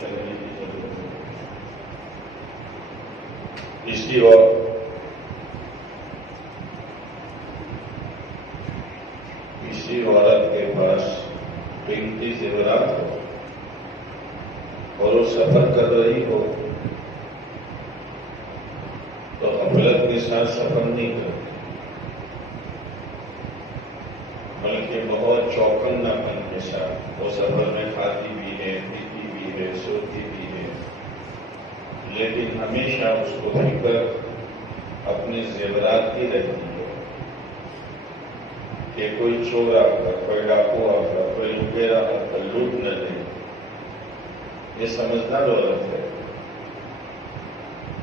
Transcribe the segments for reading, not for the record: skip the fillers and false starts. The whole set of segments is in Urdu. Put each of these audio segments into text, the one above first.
کرنے کی ضرورت ہے۔ اسی وقت کسی عورت کے پاس قیمتی زیورات ہو اور وہ سفر کر رہی ہو تو غفلت کے ساتھ سفر نہیں کرتی، بلکہ بہت چوکنا پن کے ساتھ وہ سفر میں کھاتی بھی ہے، پیتی بھی ہے، سوتی بھی ہے، لیکن ہمیشہ اس کو فکر اپنے زیورات کی رہتی ہے کہ کوئی چور آ کر، کوئی ڈاکو آ کر، کوئی لٹیرا آ کر لوٹ نہ دے۔ یہ سمجھدار عورت ہے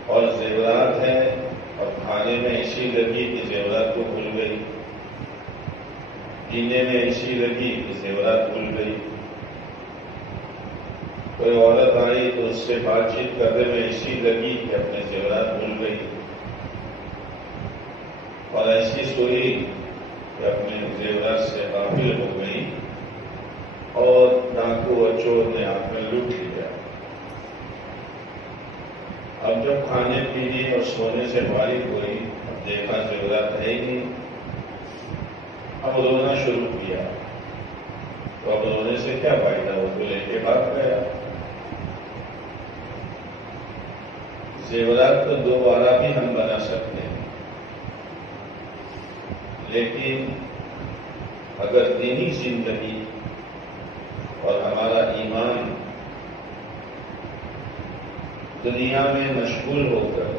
اور زیورات ہیں اور کھانے میں ایسی لگی کہ زیورات کو بھول گئی، پینے میں ایسی لگی کہ زیورات بھول گئی، کوئی عورت آئی تو اس سے بات چیت کرنے میں ایسی لگی کہ اپنے زیورات بھول گئی، اور ایسی سوئی کہ اپنے زیورات سے غافل ہو گئی اور ڈاکو اور چور نے آپ میں لوٹ لیا۔ اب جب کھانے پینے اور سونے سے فارغ ہوئی، اب دیکھا زیورات ہے ہی نہیں، اب رونا شروع کیا، تو اب رونے سے کیا فائدہ، وہ تو لے کے بھاگ گیا۔ زیورات تو دوبارہ بھی ہم بنا سکتے ہیں، لیکن اگر دینی زندگی اور ہمارا ایمان دنیا میں مشغول ہو کر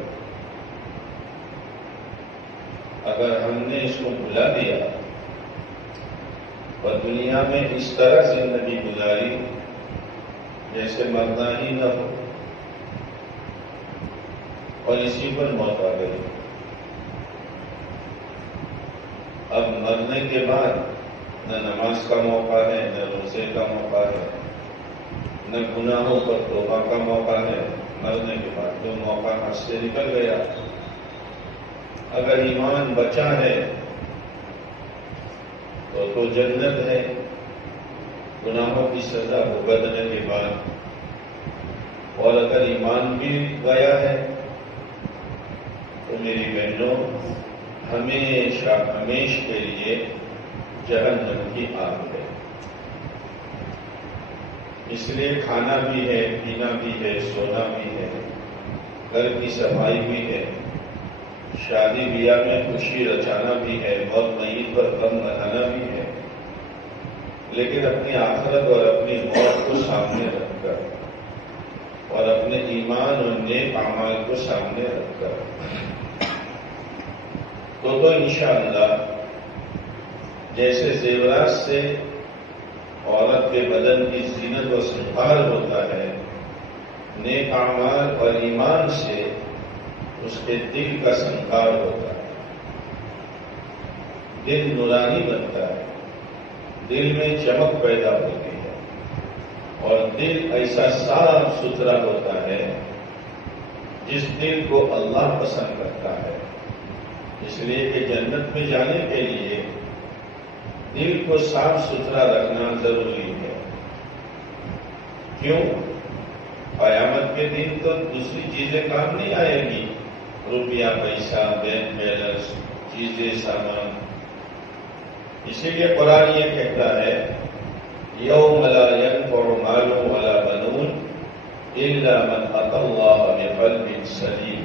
اگر ہم نے اس کو بھلا دیا اور دنیا میں اس طرح زندگی گزاری جیسے مرنا ہی نہ ہو، اور اسی پر موت آ گئی، اب مرنے کے بعد نہ نماز کا موقع ہے، نہ روزے کا موقع ہے، نہ گناہوں پر توبہ کا موقع ہے، مرنے کے بعد جو موقع ہاتھ سے نکل گیا۔ اگر ایمان بچا ہے تو جنت ہے، گناہوں کی سزا بھگتنے کے بعد، اور اگر ایمان بھی گیا ہے تو میری بہنوں ہمیشہ ہمیش کے لیے جہنم کی آگ ہے۔ اس لیے کھانا بھی ہے، پینا بھی ہے، سونا بھی ہے، گھر کی صفائی بھی ہے، شادی بیاہ میں خوشی رچانا بھی ہے، موت میت پر غم بنانا بھی ہے، لیکن اپنی آخرت اور اپنی موت کو سامنے رکھ کر اور اپنے ایمان اور نیک اعمال کو سامنے رکھ کر تو انشاءاللہ جیسے زیورات سے عورت کے بدن کی زینت و سنبھال ہوتا ہے، نیک اعمال اور ایمان سے اس کے دل کا سنکار ہوتا ہے، دل نورانی بنتا ہے، دل میں چمک پیدا ہوتی ہے، اور دل ایسا صاف ستھرا ہوتا ہے جس دل کو اللہ پسند کرتا ہے۔ اس لیے کہ جنت میں جانے کے لیے دل کو صاف ستھرا رکھنا ضروری ہے۔ کیوں؟ قیامت کے دن تو دوسری چیزیں کام نہیں آئے گی، روپیہ پیسہ، بینک بیلنس، چیزیں سامان۔ اسی لیے قرآن یہ کہتا ہے یوم لا ينفع مال ولا بنون الا من اتى الله بقلب سلیم۔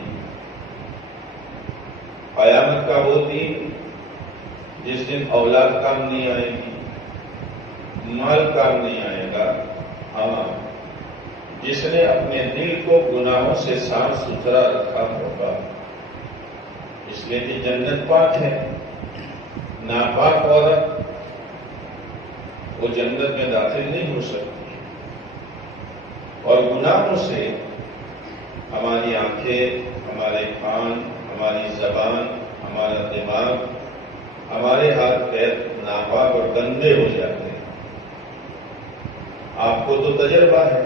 قیامت کا وہ دن جس دن اولاد کام نہیں آئے گی، مال کام نہیں آئے گا، ہاں جس نے اپنے دل کو گناہوں سے صاف ستھرا رکھا ہوگا۔ اس لیے کہ جنت پاک ہے، ناپاک عورت وہ جنت میں داخل نہیں ہو سکتی، اور گناہوں سے ہماری آنکھیں، ہمارے کان، ہماری زبان، ہمارا دماغ، ہمارے ہاتھ پیر ناپاک اور گندے ہو جاتے ہیں۔ آپ کو تو تجربہ ہے،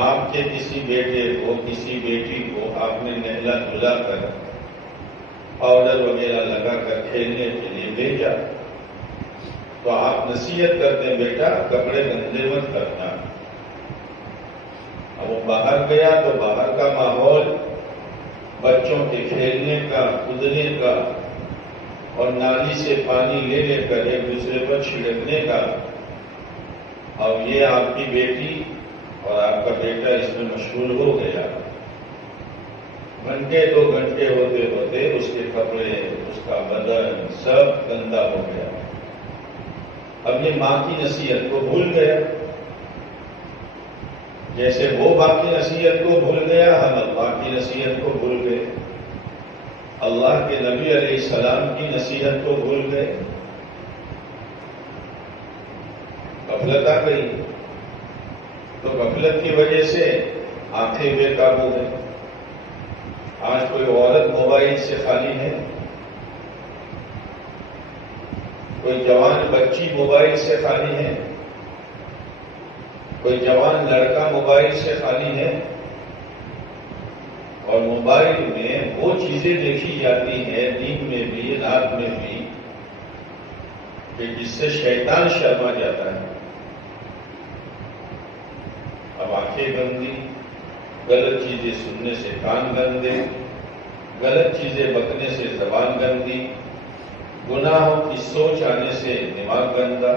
آپ کے کسی بیٹے کو، کسی بیٹی کو آپ نے نہلا دھلا کر پاؤڈر وغیرہ لگا کر کھیلنے کے لیے بھیجا، تو آپ نصیحت کرتے ہیں بیٹا کپڑے گندے مت کرنا، اب وہ باہر گیا تو باہر کا ماحول بچوں کے کھیلنے کا، کودنے کا اور نالی سے پانی لے لے کر ایک دوسرے پر چھڑکنے کا، اب یہ آپ کی بیٹی اور آپ کا بیٹا اس میں مشغول ہو گیا. گھنٹے 2 گھنٹے ہوتے ہوتے اس کے کپڑے، اس کا بدن سب گندا ہو گیا. اب یہ ماں کی نصیحت کو بھول گیا. جیسے وہ باپ کی نصیحت کو بھول گیا، ہم اللہ کی نصیحت کو بھول گئے، اللہ کے نبی علیہ السلام کی نصیحت کو بھول گئے. غفلت آ گئی تو غفلت کی وجہ سے آنکھیں بے قابو ہیں. آج کوئی عورت موبائل سے خالی ہے، کوئی جوان بچی موبائل سے خالی ہے، کوئی جوان لڑکا موبائل سے خالی ہے. اور موبائل میں وہ چیزیں دیکھی جاتی ہیں دن میں بھی رات میں بھی کہ جس سے شیطان شرما جاتا ہے. اب آنکھیں گندی، غلط چیزیں سننے سے کان گندے، غلط چیزیں بکنے سے زبان گندی، گناہوں کی سوچ آنے سے دماغ گندا.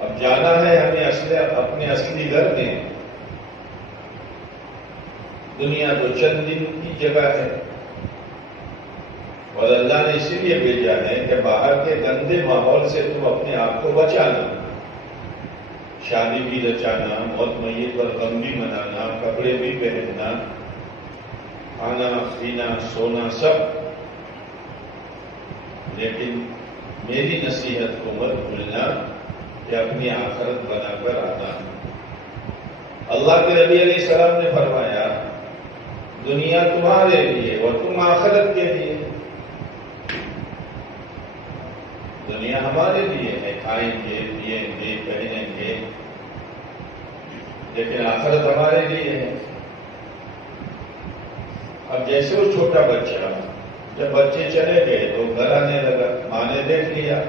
اب جانا ہے ہمیں اپنے اصلی گھر میں. دنیا تو چند دن کی جگہ ہے اور اللہ نے اسی لیے بھیجا ہے کہ باہر کے گندے ماحول سے تم اپنے آپ کو بچانا. شادی بھی رچانا، موت میت پر غم بھی منانا، کپڑے بھی پہننا، کھانا پینا سونا سب، لیکن میری نصیحت کو مت بھولنا کہ اپنی آخرت بنا کر آنا. اللہ کے نبی علیہ السلام نے فرمایا دنیا تمہارے لیے اور تم آخرت کے لیے. دنیا ہمارے لیے ہے، کھائیں گے پیئیں گے پہنیں گے، لیکن آخرت ہمارے لیے ہے. اب جیسے وہ چھوٹا بچہ، جب بچے چلے گئے تو گھر آنے لگا، ماں نے دیکھ لیا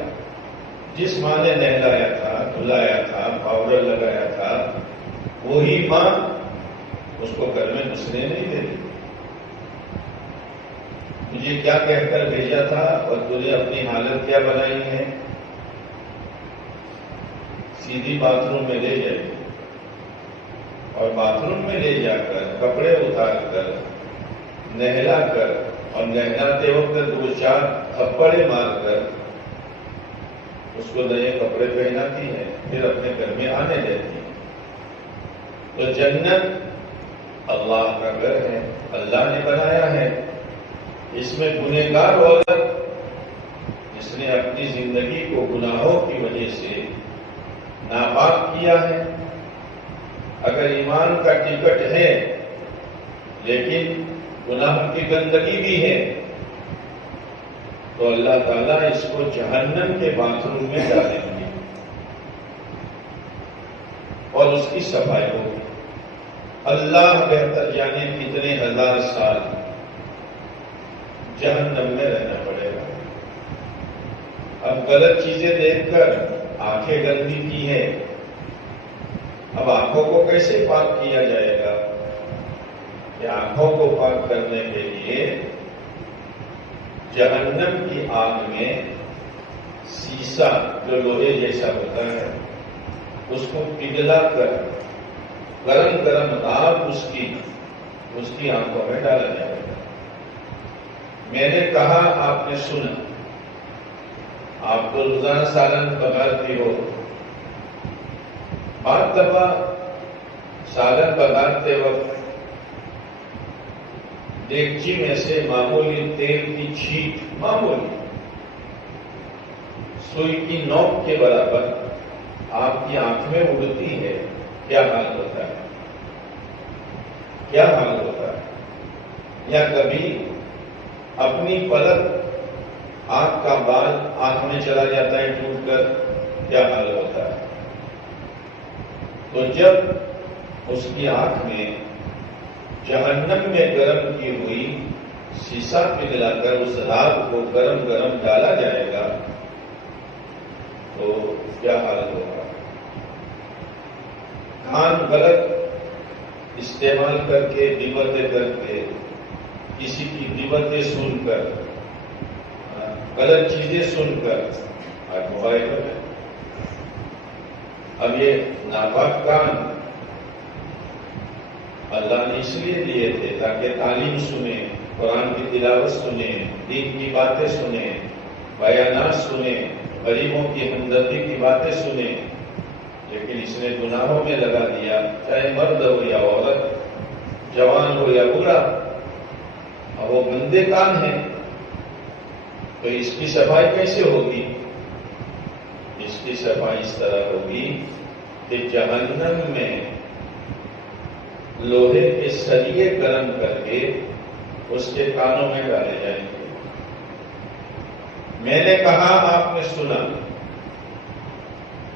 جس ماں نے نہلایا تھا، دھلایا تھا، پاؤڈر لگایا تھا، وہی ماں اس کو گھر میں گھسنے نہیں دیتی. مجھے کیا کہہ کر بھیجا تھا اور تجھے اپنی حالت کیا بنائی ہے. سیدھی باتھ روم میں لے جائے اور باتھ روم میں لے جا کر کپڑے اتار کر نہلا کر اور نہلاتے وقت 2-4 تھپڑے مار کر اس کو نئے کپڑے پہناتی ہے، پھر اپنے گھر میں آنے دیتی ہے. تو جنت اللہ کا گھر ہے، اللہ نے بنایا ہے. اس میں گنہگار عورت جس نے اپنی زندگی کو گناہوں کی وجہ سے ناپاک کیا ہے، اگر ایمان کا ٹکٹ ہے لیکن گناہوں کی گندگی بھی ہے تو اللہ تعالیٰ اس کو جہنم کے باتھ روم میں ڈالیں گے اور اس کی صفائی ہوگی. اللہ بہتر جانے کتنے ہزار سال جہنم میں رہنا پڑے گا. اب غلط چیزیں دیکھ کر آنکھیں گندی کی ہیں، اب آنکھوں کو کیسے پاک کیا جائے گا؟ کہ آنکھوں کو پاک کرنے کے لیے جہنم کی آگ میں سیسا جو لوہے جیسا ہوتا ہے اس کو پگھلا کر گرم گرم آگ اس کی آنکھوں میں ڈالا جائے گا. میں نے کہا آپ نے سنا. آپ کو روزانہ سالن پکاتی ہو، بعض دفعہ سالن پکاتے وقت دیگچی میں سے معمولی تیل کی چھینٹ، معمولی سوئی کی نوک کے برابر آپ کی آنکھ میں اڑتی ہے، کیا حال ہوتا ہے؟ کیا حال ہوتا ہے؟ یا کبھی اپنی پلک آنکھ کا بال آنکھ میں چلا جاتا ہے ٹوٹ کر، کیا حال ہوتا ہے؟ تو جب اس کی آنکھ میں جہنم میں گرم کی ہوئی سیسا پگھلا کر اس راگ کو گرم گرم ڈالا جائے گا تو کیا حالت ہوگا؟ کان غلط استعمال کر کے غیبتیں کر کے کسی کی غیبتیں سن کر غلط چیزیں سن کر آج موبائل پر ہے. اب یہ ناپاک کان اللہ نے اس لیے دیے تھے تاکہ تعلیم سنیں، قرآن کی تلاوت سنیں، دین کی باتیں سنیں، بیانات سنیں، غریبوں کی ہمدردی کی باتیں سنیں. لیکن اس نے گناہوں میں لگا دیا، چاہے مرد ہو یا عورت، جوان ہو یا بوڑھا، اور وہ گندے کان ہیں. تو اس کی صفائی کیسے ہوگی؟ اس کی صفائی اس طرح ہوگی کہ جہنم میں لوہے کے سریے گرم کر کے اس کے کانوں میں ڈالے جائیں گے. میں نے کہا، آپ نے سنا،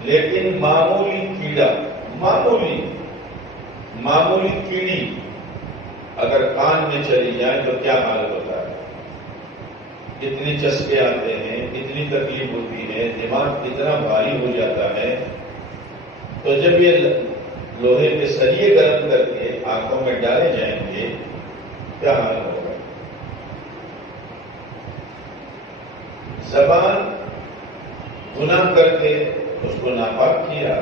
لیکن معمولی کیڑا، معمولی کیڑی اگر کان میں چلی جائے تو کیا حال ہوتا ہے؟ کتنے چسکے آتے ہیں، کتنی تکلیف ہوتی ہے، دماغ کتنا بھاری ہو جاتا ہے. تو جب یہ لوہے کے سریے گرم کر کے آنکھوں میں ڈالے جائیں گے کیا حال ہوگا؟ زبان گناہ کر کے اس کو ناپاک کیا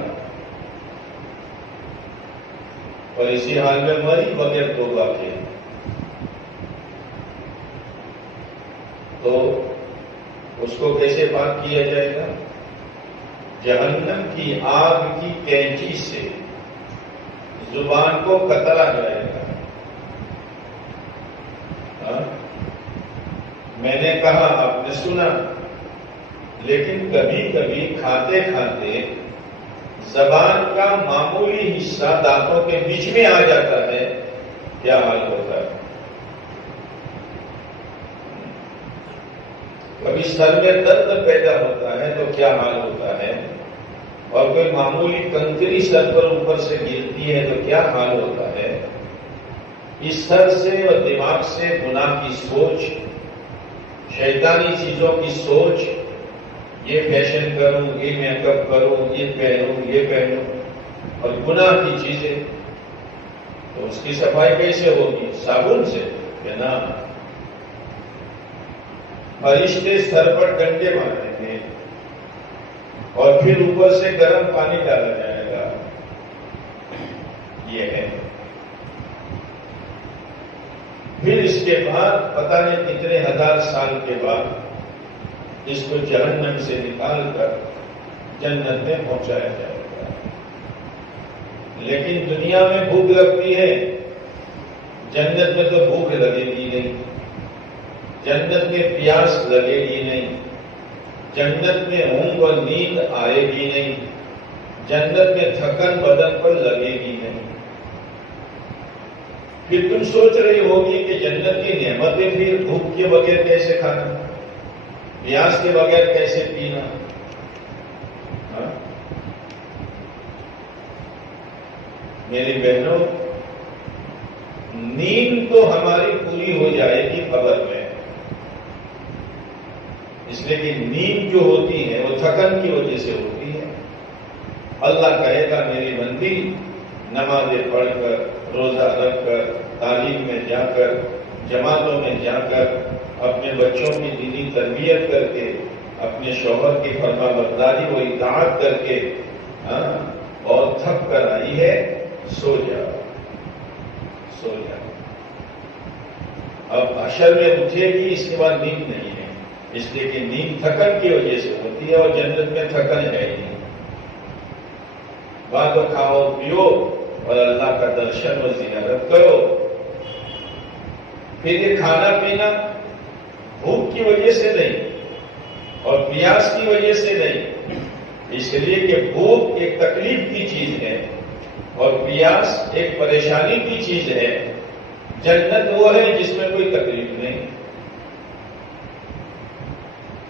اور اسی حال میں مری بغیر توبہ کے، تو اس کو کیسے پاک کیا جائے گا؟ جہنم کی آگ کی کینچی سے زبان کو کترا جائے گا. میں نے کہا، آپ نے سنا، لیکن کبھی کبھی کھاتے کھاتے زبان کا معمولی حصہ دانتوں کے بیچ میں آ جاتا ہے، کیا حال ہوتا ہے؟ کبھی سر میں درد پیدا ہوتا ہے تو کیا حال ہوتا ہے؟ اور کوئی معمولی کنکری سر پر اوپر سے گرتی ہے تو کیا حال ہوتا ہے؟ اس سر سے اور دماغ سے گناہ کی سوچ، شیطانی چیزوں کی سوچ، یہ فیشن کروں، یہ میک اپ کروں، یہ پہنوں اور گناہ کی چیزیں. تو اس کی صفائی کیسے ہوگی؟ صابن سے کہ نا؟ فرشتے سر پر ڈنڈے ماریں گے اور پھر اوپر سے گرم پانی ڈالا جائے گا. یہ ہے. پھر اس کے بعد پتہ نہیں کتنے ہزار سال کے بعد اس کو جہنم سے نکال کر جنت میں پہنچایا جائے گا. لیکن دنیا میں بھوک لگتی ہے، جنت میں تو بھوک لگے گی نہیں، جنت میں پیاس لگے گی نہیں، جنت میں اونگ اور نیند آئے گی نہیں، جنت میں تھکن بدن پر لگے گی نہیں. پھر تم سوچ رہی ہوگی کہ جنت کی نعمتیں پھر بھوک کے بغیر کیسے کھانا، پیاس کے بغیر کیسے پینا؟ میری بہنوں، نیند تو ہماری پوری ہو جائے گی قبر میں، اس لیے کہ نیند جو ہوتی ہے وہ تھکن کی وجہ سے ہوتی ہے. اللہ کہے گا، میری بندی نمازیں پڑھ کر، روزہ رکھ کر، تعلیم میں جا کر، جماعتوں میں جا کر، اپنے بچوں کی دینی تربیت کر کے، اپنے شوہر کی فرما برداری و اطاعت کر کے اور تھک کر آئی ہے، سو جا. اب حشر میں اٹھے گی، اس کے بعد نیند نہیں ہے، اس لیے کہ نیند تھکن کی وجہ سے ہوتی ہے اور جنت میں تھکن ہے ہی نہیں. بعد کھاؤ پیو اور اللہ کا درشن و زیارت کرو. پھر یہ کھانا پینا بھوک کی وجہ سے نہیں اور پیاس کی وجہ سے نہیں، اس لیے کہ بھوک ایک تکلیف کی چیز ہے اور پیاس ایک پریشانی کی چیز ہے. جنت وہ ہے جس میں کوئی تکلیف نہیں.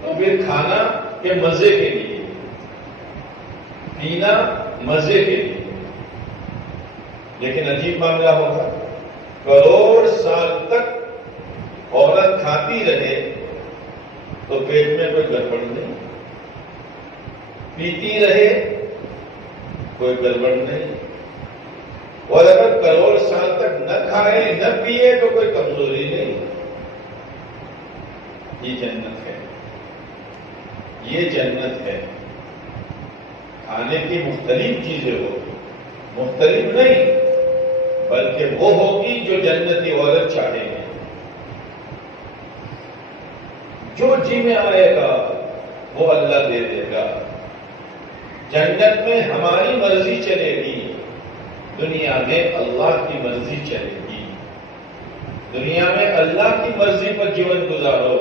تو پھر کھانا کے مزے کے لیے، پینا مزے کے لیے، لیکن عجیب معاملہ ہوگا، کروڑ سال تک عورت کھاتی رہے تو پیٹ میں کوئی گڑبڑ نہیں، پیتی رہے کوئی گڑبڑ نہیں، اور اگر کروڑ سال تک نہ کھائے نہ پیے تو کوئی کمزوری نہیں. یہ جنت ہے، یہ جنت ہے. کھانے کی مختلف چیزیں ہوگی، مختلف نہیں بلکہ وہ ہوگی جو جنتی عورت چاہے گی. جو جی میں آئے گا وہ اللہ دے دے گا. جنت میں ہماری مرضی چلے گی، دنیا میں اللہ کی مرضی چلے گی. دنیا میں اللہ کی مرضی پر جیون گزارو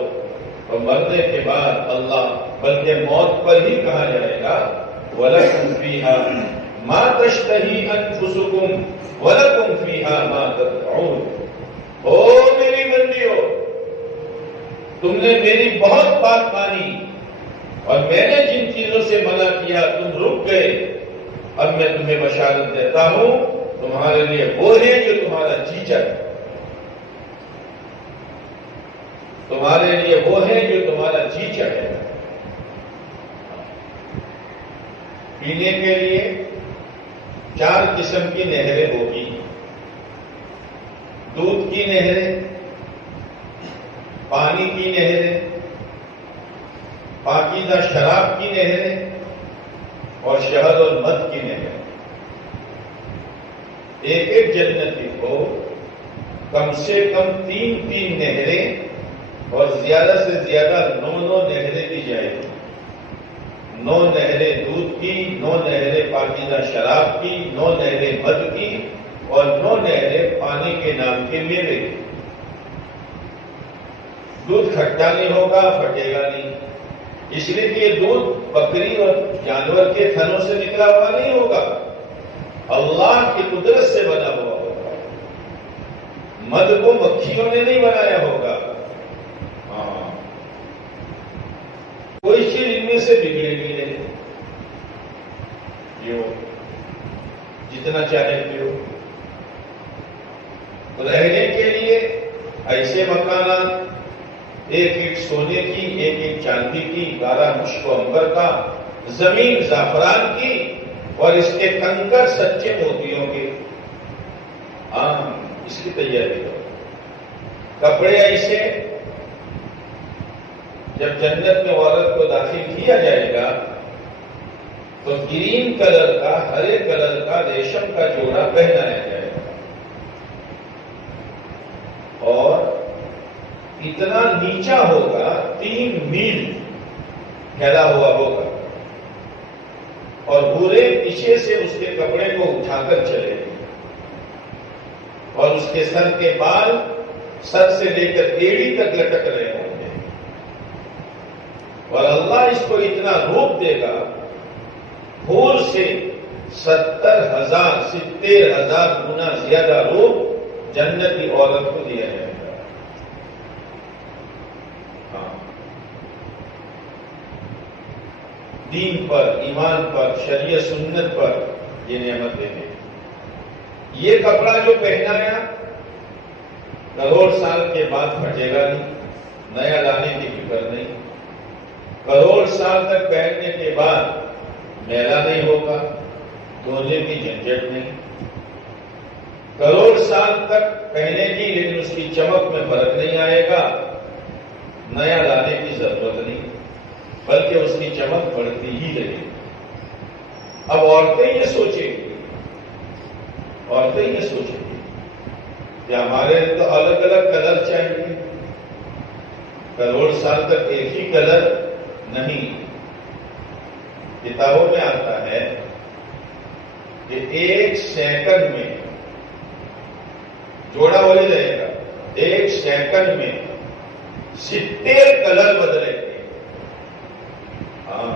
اور مرنے کے بعد اللہ بلکہ موت پر ہی کہا جائے گا وَلَكُمْ فِيهَا مَا تَشْتَهِي أَنفُسُكُمْ وَلَكُمْ فِيهَا مَا تَدْعُونَ. او میری بندیو، تم نے میری بہت بات مانی اور میں نے جن چیزوں سے منع کیا تم رک گئے. اب میں تمہیں بشارت دیتا ہوں تمہارے لیے وہ ہے جو تمہارا جی چاہے. تمہارے لیے وہ ہے جو تمہارا جی چاہے. پینے کے لیے 4 قسم کی نہریں ہوگی. دودھ کی نہریں، پانی کی نہریں، پاکیزہ شراب کی نہریں اور شہد اور مد کی نہریں. ایک ایک جنتی کو کم سے کم 3 نہریں اور زیادہ سے زیادہ 9 نہریں دی جائے گی. 9 نہریں دودھ کی، 9 نہریں پاکیزہ شراب کی، 9 نہریں مد کی اور 9 نہریں پانی کے نام کے میوے کی. دودھ کھٹا نہیں ہوگا، پھٹے گا نہیں، اس لیے کہ یہ دودھ بکری اور جانور کے تھنوں سے نکلا ہوا نہیں ہوگا، اللہ کی قدرت سے بنا ہوا ہوگا. مد کو مکھیوں نے نہیں بنایا ہوگا. ہاں، کوئی چیز ان میں سے بگڑے گی نہیں. پیو جتنا چاہے پیو. رہنے کے لیے ایسے مکانات، ایک سونے کی، ایک چاندی کی، 12 مشک و عنبر کا، زمین زعفران کی اور اس کے کنکر سچے موتیوں کے. ہاں، اس کی تیاری کرو. کپڑے ایسے، جب جنت میں عورت کو داخل کیا جائے گا تو گرین کلر کا، ہرے کلر کا ریشم کا جوڑا پہنایا جائے گا اور اتنا نیچا ہوگا، 3 میل پھیلا ہوا ہوگا اور بھورے پیچھے سے اس کے کپڑے کو اٹھا کر چلے گی اور اس کے سر کے بال سر سے لے کر ایڑی تک لٹک رہے ہوں گے اور اللہ اس کو اتنا روپ دے گا، حور سے 70,000 گنا زیادہ روپ جنتی عورت کو دیا جائے گا. دین پر، ایمان پر، شریعت سنت پر یہ نعمتیں ہیں. یہ کپڑا جو پہنایا کروڑ سال کے بعد پھٹے گا نہیں، نیا لانے کی فکر نہیں. کروڑ سال تک پہننے کے بعد میلا نہیں ہوگا، دھونے کی جھنجھٹ نہیں. کروڑ سال تک پہنے گی لیکن اس کی چمک میں فرق نہیں آئے گا، نیا لانے کی ضرورت نہیں بلکہ اس کی چمک بڑھتی ہی رہے گی. اب عورتیں یہ سوچیں گی کہ ہمارے تو الگ الگ کلر چاہیے، کروڑ سال تک ایک ہی کلر نہیں. کتابوں میں آتا ہے کہ 1 سیکنڈ میں جوڑا ہو جائے گا، 1 سیکنڈ میں 70 کلر بدلے گے. ہاں،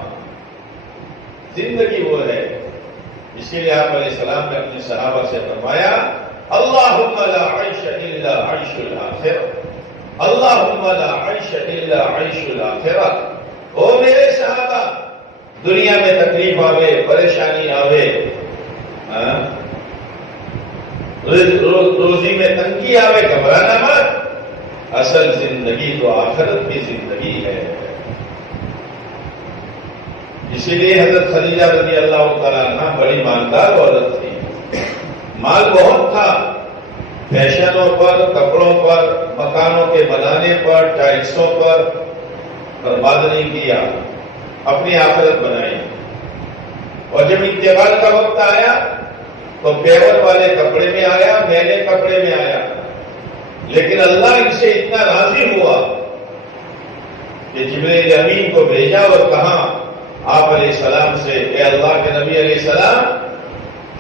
زندگی وہ ہے. اسی لیے آپ علیہ السلام نے اپنے صحابہ سے فرمایا اللہم لا عیش الا عیش الاخرہ، اللہم لا عیش الا عیش الاخرہ. او میرے صحابہ، دنیا میں تکلیف آوے، پریشانی آوے، روزی میں تنگی آوے، گھبرانا مت. اصل زندگی تو آخرت کی زندگی ہے. اسی لیے حضرت خدیجہ رضی اللہ تعالیٰ عنہ بڑی مالدار عورت تھی، مال بہت تھا، فیشنوں پر، کپڑوں پر، مکانوں کے بنانے پر، ٹائلسوں پر برباد نہیں کیا، اپنی آخرت بنائی۔ اور جب انتقال کا وقت آیا تو پیور والے کپڑے میں آیا، میلے کپڑے میں آیا، لیکن اللہ ان سے اتنا راضی ہوا کہ جبرائیل امین کو بھیجا اور کہا آپ علیہ السلام سے، اے اللہ کے نبی علیہ السلام،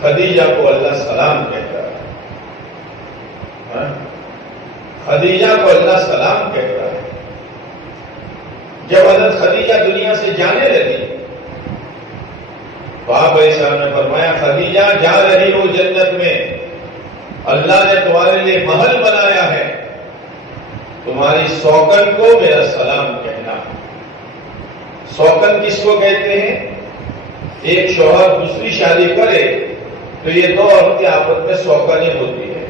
خدیجہ کو اللہ سلام کہتا ہے، خدیجہ کو اللہ سلام کہتا ہے۔ جب حضرت خدیجہ دنیا سے جانے لگی تو آپ علیہ السلام نے فرمایا، خدیجہ جا رہی ہو جنت میں، اللہ نے تمہارے لیے محل بنایا ہے، تمہاری سوکن کو میرا سلام کہنا۔ سوکن کس کو کہتے ہیں؟ ایک شوہر دوسری شادی کرے تو یہ دو عورتیں آپس میں سوکنیں ہوتی ہے۔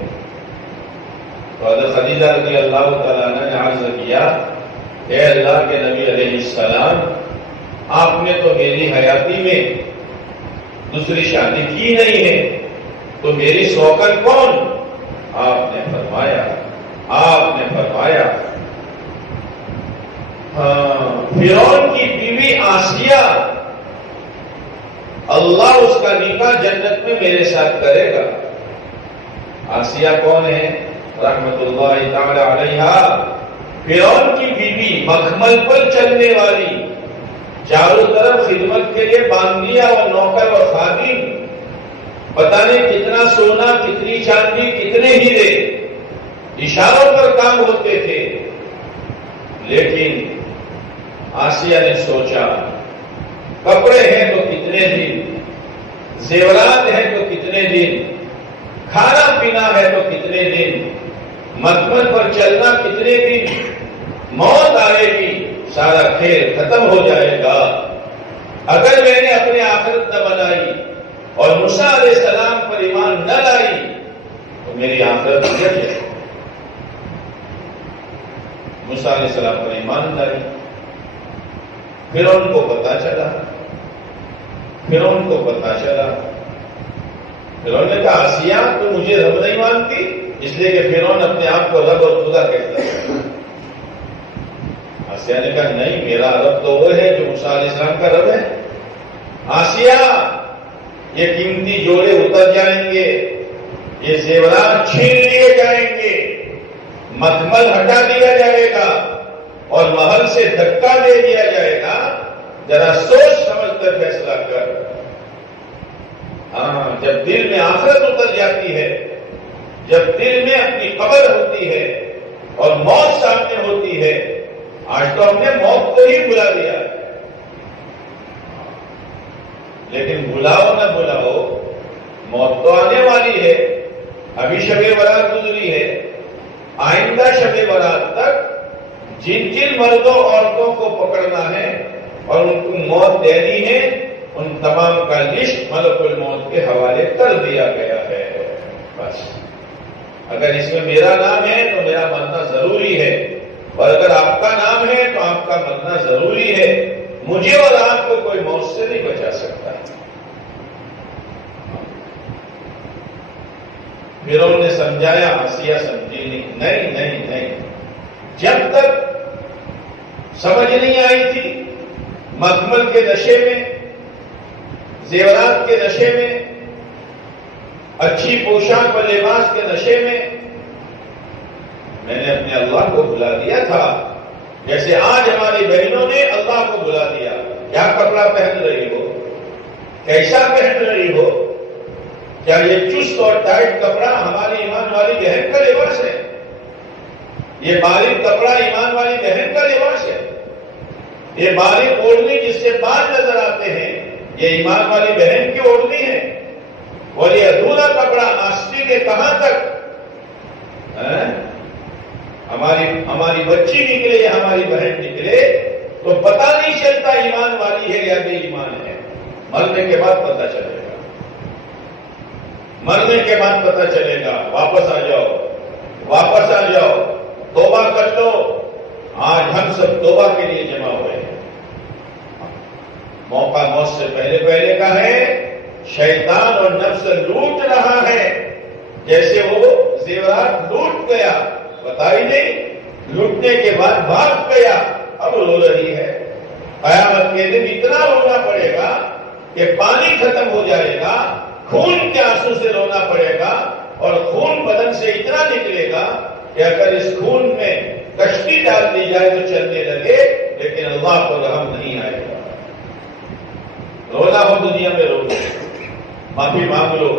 تو حضرت خدیجہ رضی اللہ تعالیٰ عنہ نے عرض کیا، اے اللہ کے نبی علیہ السلام، آپ نے تو میری حیاتی میں دوسری شادی کی نہیں ہے، تو میری سوکن کون؟ آپ نے فرمایا فرعون کی بیوی آسیہ، اللہ اس کا نکاح جنت میں میرے ساتھ کرے گا۔ آسیہ کون ہے؟ رحمت اللہ تعالی علیہا، فرعون کی بیوی، مخمل پر چلنے والی، چاروں طرف خدمت کے لیے باندیا اور نوکر اور خادم، پتہ نہیں کتنا سونا، کتنی چاندی، کتنے ہیرے، اشاروں پر کام ہوتے تھے۔ لیکن آسیہ نے سوچا، کپڑے ہیں تو کتنے دن، زیورات ہیں تو کتنے دن، کھانا پینا ہے تو کتنے دن، مخمل پر چلنا کتنے دن، موت آئے گی، سارا کھیل ختم ہو جائے گا۔ اگر میں نے اپنی آخرت نہ بنائی اور موسیٰ علیہ السلام پر ایمان نہ لائی تو میری آخرت جل جائے۔ موسیٰ علیہ السلام پر ایمان لائی، پھر ان کو پتا چلا، فرعون نے کہا، آسیہ تو مجھے رب نہیں مانتی؟ اس لیے کہ فرعون اپنے آپ کو رب اور خدا کہتا ہے۔ آسیہ نے کہا، نہیں، میرا رب تو وہ ہے جو موسیٰ علیہ السلام کا رب ہے۔ آسیہ، یہ قیمتی جوڑے اتر جائیں گے، یہ زیورات چھین لیے جائیں گے، مخمل ہٹا دیا جائے گا اور محل سے دھکا دے دیا جائے گا، ذرا سوچ سمجھ کر فیصلہ کر۔ ہاں، جب دل میں آخرت اتر جاتی ہے، جب دل میں اپنی قبر ہوتی ہے اور موت سامنے ہوتی ہے، آج تو ہم نے موت کو ہی بلا دیا، لیکن بلاؤ نہ بلاؤ، موت تو آنے والی ہے۔ ابھی شب برات گزری ہے، آئندہ شب برات تک جن جن مردوں عورتوں کو پکڑنا ہے اور ان کو موت دینی ہے، ان تمام کا لسٹ ملک الموت کے حوالے کر دیا گیا ہے۔ بس اگر اس میں میرا نام ہے تو میرا مرنا ضروری ہے، اور اگر آپ کا نام ہے تو آپ کا مرنا ضروری ہے۔ مجھے اور آپ کو کوئی موت سے نہیں بچا سکتا۔ فرعون نے سمجھایا، آسیہ سمجھی نہیں، جب تک سمجھ نہیں آئی تھی، مخمل کے نشے میں، زیورات کے نشے میں، اچھی پوشاک و لباس کے نشے میں نے اپنے اللہ کو بھلا دیا تھا، جیسے آج ہماری بہنوں نے اللہ کو بھلا دیا۔ کیا کپڑا پہن رہی ہو، کیسا پہن رہی ہو، کیا یہ چست اور ٹائٹ کپڑا ہماری ایمان والی بہن کا لباس ہے؟ یہ باریک کپڑا ایمان والی بہن کا لباس ہے؟ یہ باریک اوڑھنی جس سے بال نظر آتے ہیں، یہ ایمان والی بہن کی اوڑھنی ہے؟ اور یہ ادھورا کپڑا آستی کے کہاں تک؟ ہماری بچی نکلے یا ہماری بہن نکلے تو پتہ نہیں چلتا ایمان والی ہے یا بے ایمان ہے، مرنے کے بعد پتہ چلے گا، مرنے کے بعد پتہ چلے گا۔ واپس آ جاؤ، توبہ کر لو۔ آج ہم سب توبہ کے لیے جمع ہوئے ہیں، موقع موت سے پہلے کا ہے، شیطان اور نفس لوٹ رہا ہے جیسے وہ زیورات لوٹ گیا، پتا ہی نہیں، لوٹنے کے بعد بھاگ گیا، اب رو رہی ہے۔ قیامت کے دن اتنا رونا پڑے گا کہ پانی ختم ہو جائے گا، خون کے آنسو سے رونا پڑے گا، اور خون بدن سے اتنا نکلے گا کہ اگر اس خون میں کشتی ڈال دی جائے تو چلنے لگے، لیکن اللہ کو رحم نہیں آئے گا۔ رونا ہو دنیا میں رو، معافی مانگ لو،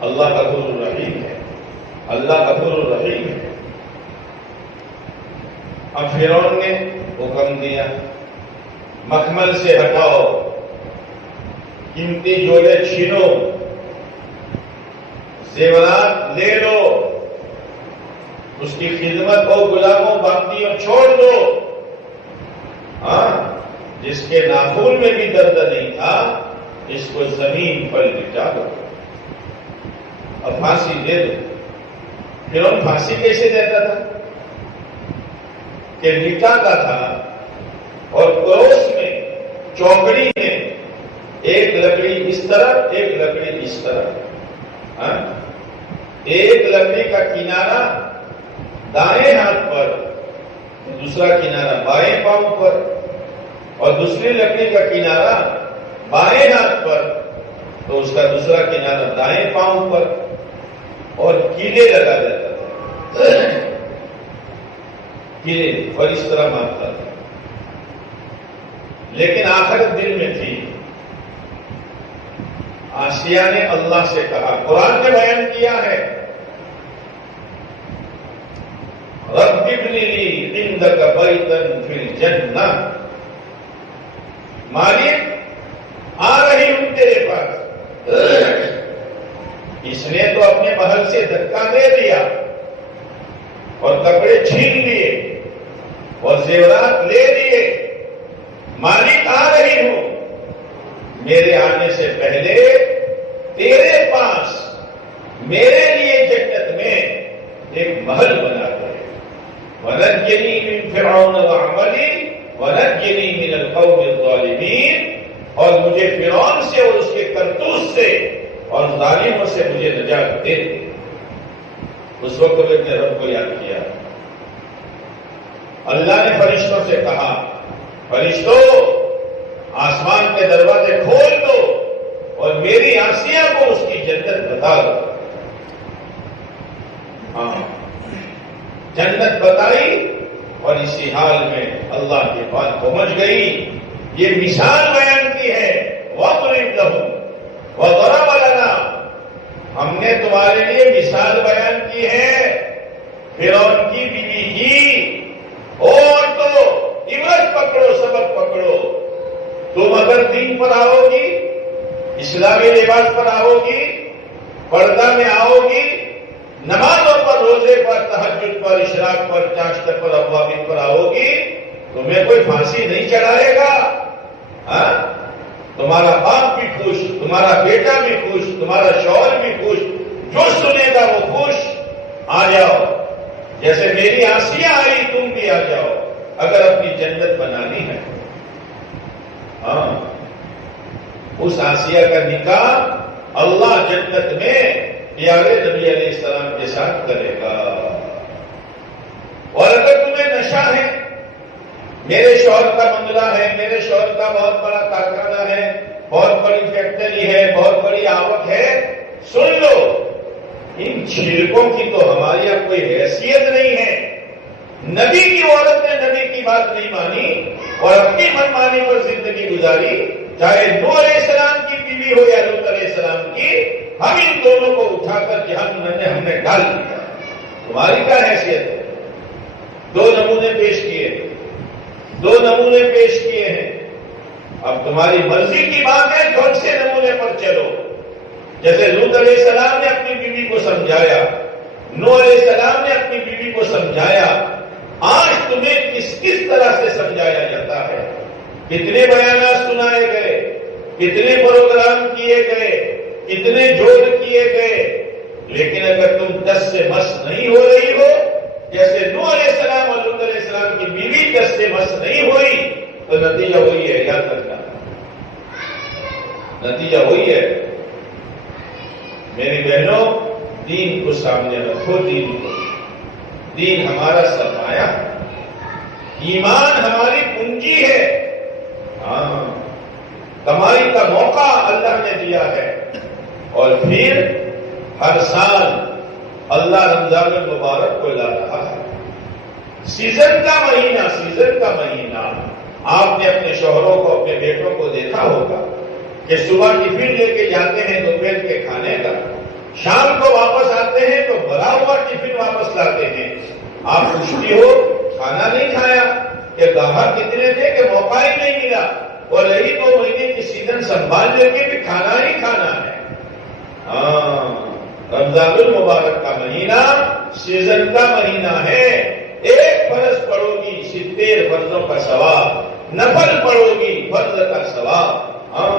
اللہ غفور الرحیم ہے، اللہ غفور الرحیم ہے۔ اب فرعون نے حکم دیا مخمل سے ہٹاؤ، قیمتی جوڑے چھینو، زیورات لے لو، اس کی خدمت کو غلاموں باقیوں چھوڑ دو۔ ہاں، جس کے ناخن میں بھی درد نہیں تھا اس کو زمین پر لٹا دو، اب پھانسی دے دو۔ فرعون پھانسی کیسے دیتا تھا کہ لٹاتا تھا، اور کروس میں چوکڑی میں ایک لکڑی اس طرح، ایک لکڑی اس طرح، ایک لکڑی کا کنارہ دائیں ہاتھ پر، دوسرا کنارہ بائیں پاؤں پر، اور دوسری لکڑی کا کنارہ بائیں ہاتھ پر، تو اس کا دوسرا کنارہ دائیں پاؤں پر، اور کیلے لگا دیتا تھا، کیلے، اور اس طرح مارتا تھا۔ لیکن آخرت دل میں تھی۔ آسیہ نے اللہ سے کہا، قرآن نے بیان کیا ہے، رب ابن لی عندک بیتا فی الجنہ، مالک آ رہی ہوں تیرے پاس۔ اس نے تو اپنے محل سے دھکا دے دیا اور کپڑے چھین لیے اور زیورات لے لیے، مالک آ رہی ہوں، میرے آنے سے پہلے تیرے پاس میرے لیے جنت میں ایک محل بنا کر، وَنَجِّنِي مِن فِرْعَوْنَ وَعَمَلِهِ وَنَجِّنِي مِنَ الْقَوْمِ الظَّالِمِينَ، اور مجھے فرعون سے اور اس کے کرتوت سے اور ظالموں سے مجھے نجات دے دے۔ اس وقت وہ اپنے رب کو یاد کیا۔ اللہ نے فرشتوں سے کہا، فرشتوں آسمان کے دروازے کھول دو اور میری آسیہ کو اس کی جنت بتا دو۔ ہاں، جنت بتائی، اور اسی حال میں اللہ کے پاس پہنچ گئی۔ یہ مثال بیان کی ہے، وَاضْرِبْ لَهُمْ وَضَرَبَ لَنَا، ہم نے تمہارے لیے مثال بیان کی ہے فرعون کی بیوی کی، اور تو عبرت پکڑو، سبق پکڑو۔ تم اگر دین پر آؤ گی، اسلامی لباس پر آؤ گی، پردہ میں آؤ گی، نمازوں پر، روزے پر، تہجد پر، اشراق پر، چاشت پر، اوابین پر آؤ گی، تمہیں کوئی پھانسی نہیں چڑھائے گا۔ تمہارا باپ بھی خوش، تمہارا بیٹا بھی خوش، تمہارا شوہر بھی خوش، جو سنے گا وہ خوش۔ آ جاؤ، جیسے میری آسیہ آئی تم بھی آ جاؤ، اگر اپنی جنت بنانی ہے۔ ہاں، اس آسیہ کا نکاح اللہ جنت میں پیارے نبی علیہ السلام کے ساتھ کرے گا۔ اور اگر تمہیں نشہ ہے، میرے شوہر کا بنگلہ ہے، میرے شوہر کا بہت بڑا کارخانہ ہے، بہت بڑی فیکٹری ہے، بہت بڑی آوک ہے، سن لو، ان چھڑکوں کی تو ہماری اب کوئی حیثیت نہیں ہے۔ نبی کی عورت نے نبی کی بات نہیں مانی اور اپنی منمانی پر زندگی گزاری، چاہے نوح علیہ السلام کی بیوی ہو یا لوط علیہ السلام کی، ہم ان دونوں کو اٹھا کر جہنم میں ہم نے ڈال دیا۔ تمہاری کیا حیثیت ہے؟ دو نمونے پیش کیے، دو نمونے پیش کیے ہیں، اب تمہاری مرضی کی بات ہے، کون سے نمونے پر چلو۔ جیسے لوط علیہ السلام نے اپنی بیوی کو سمجھایا، نوح علیہ السلام نے اپنی بیوی کو سمجھایا، آج تمہیں کس کس طرح سے سمجھایا جاتا ہے؟ کتنے بیانات سنائے گئے، کتنے پروگرام کیے گئے، کتنے جوڑ کیے گئے، لیکن اگر تم دس سے مس نہیں ہو رہی ہو، جیسے نوح علیہ السلام اور لوط علیہ السلام کی بیوی دس سے مس نہیں ہوئی، تو نتیجہ وہی ہے، یاد رکھنا، نتیجہ وہی ہے۔ میری بہنوں، دین کو سامنے رکھو، دین کو، دین ہمارا سرمایہ ہے، ایمان ہماری پونجی ہے، ہاں کمائی کا موقع اللہ نے دیا ہے۔ اور پھر ہر سال اللہ رمضان المبارک کو لا رہا ہے، سیزن کا مہینہ، سیزن کا مہینہ۔ آپ نے اپنے شوہروں کو، اپنے بیٹوں کو دیکھا ہوگا کہ صبح ٹفن لے کے جاتے ہیں دوپہر کے کھانے کا، شام کو واپس آتے ہیں تو بھرا ہوا ٹفن واپس لاتے ہیں۔ آپ پوچھتی ہو کھانا نہیں کھایا، کہ گاہک کتنے تھے کہ موقع ہی نہیں ملا، اور یہی 2 مہینے کی سیزن سنبھال لے کے بھی کھانا ہی کھانا ہے۔ ہاں رمضان المبارک کا مہینہ سیزن کا مہینہ ہے۔ ایک فرض پڑھو گی 70 فرضوں کا ثواب، نفل پڑھو گی فرض کا ثواب۔ ہاں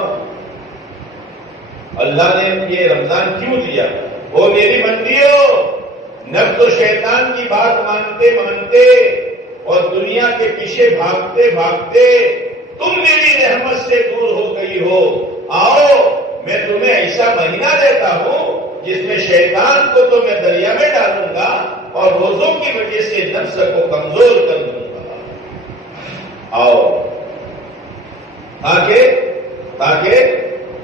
اللہ نے یہ رمضان کیوں دیا؟ وہ میری بندیوں، نفس و شیطان کی بات مانتے مانتے اور دنیا کے پیچھے بھاگتے بھاگتے تم میری رحمت سے دور ہو گئی ہو۔ آؤ میں تمہیں ایسا مہینہ دیتا ہوں جس میں شیطان کو تو میں دریا میں ڈالوں گا اور روزوں کی وجہ سے نفس کو کمزور کر دوں گا۔ آؤ تاکہ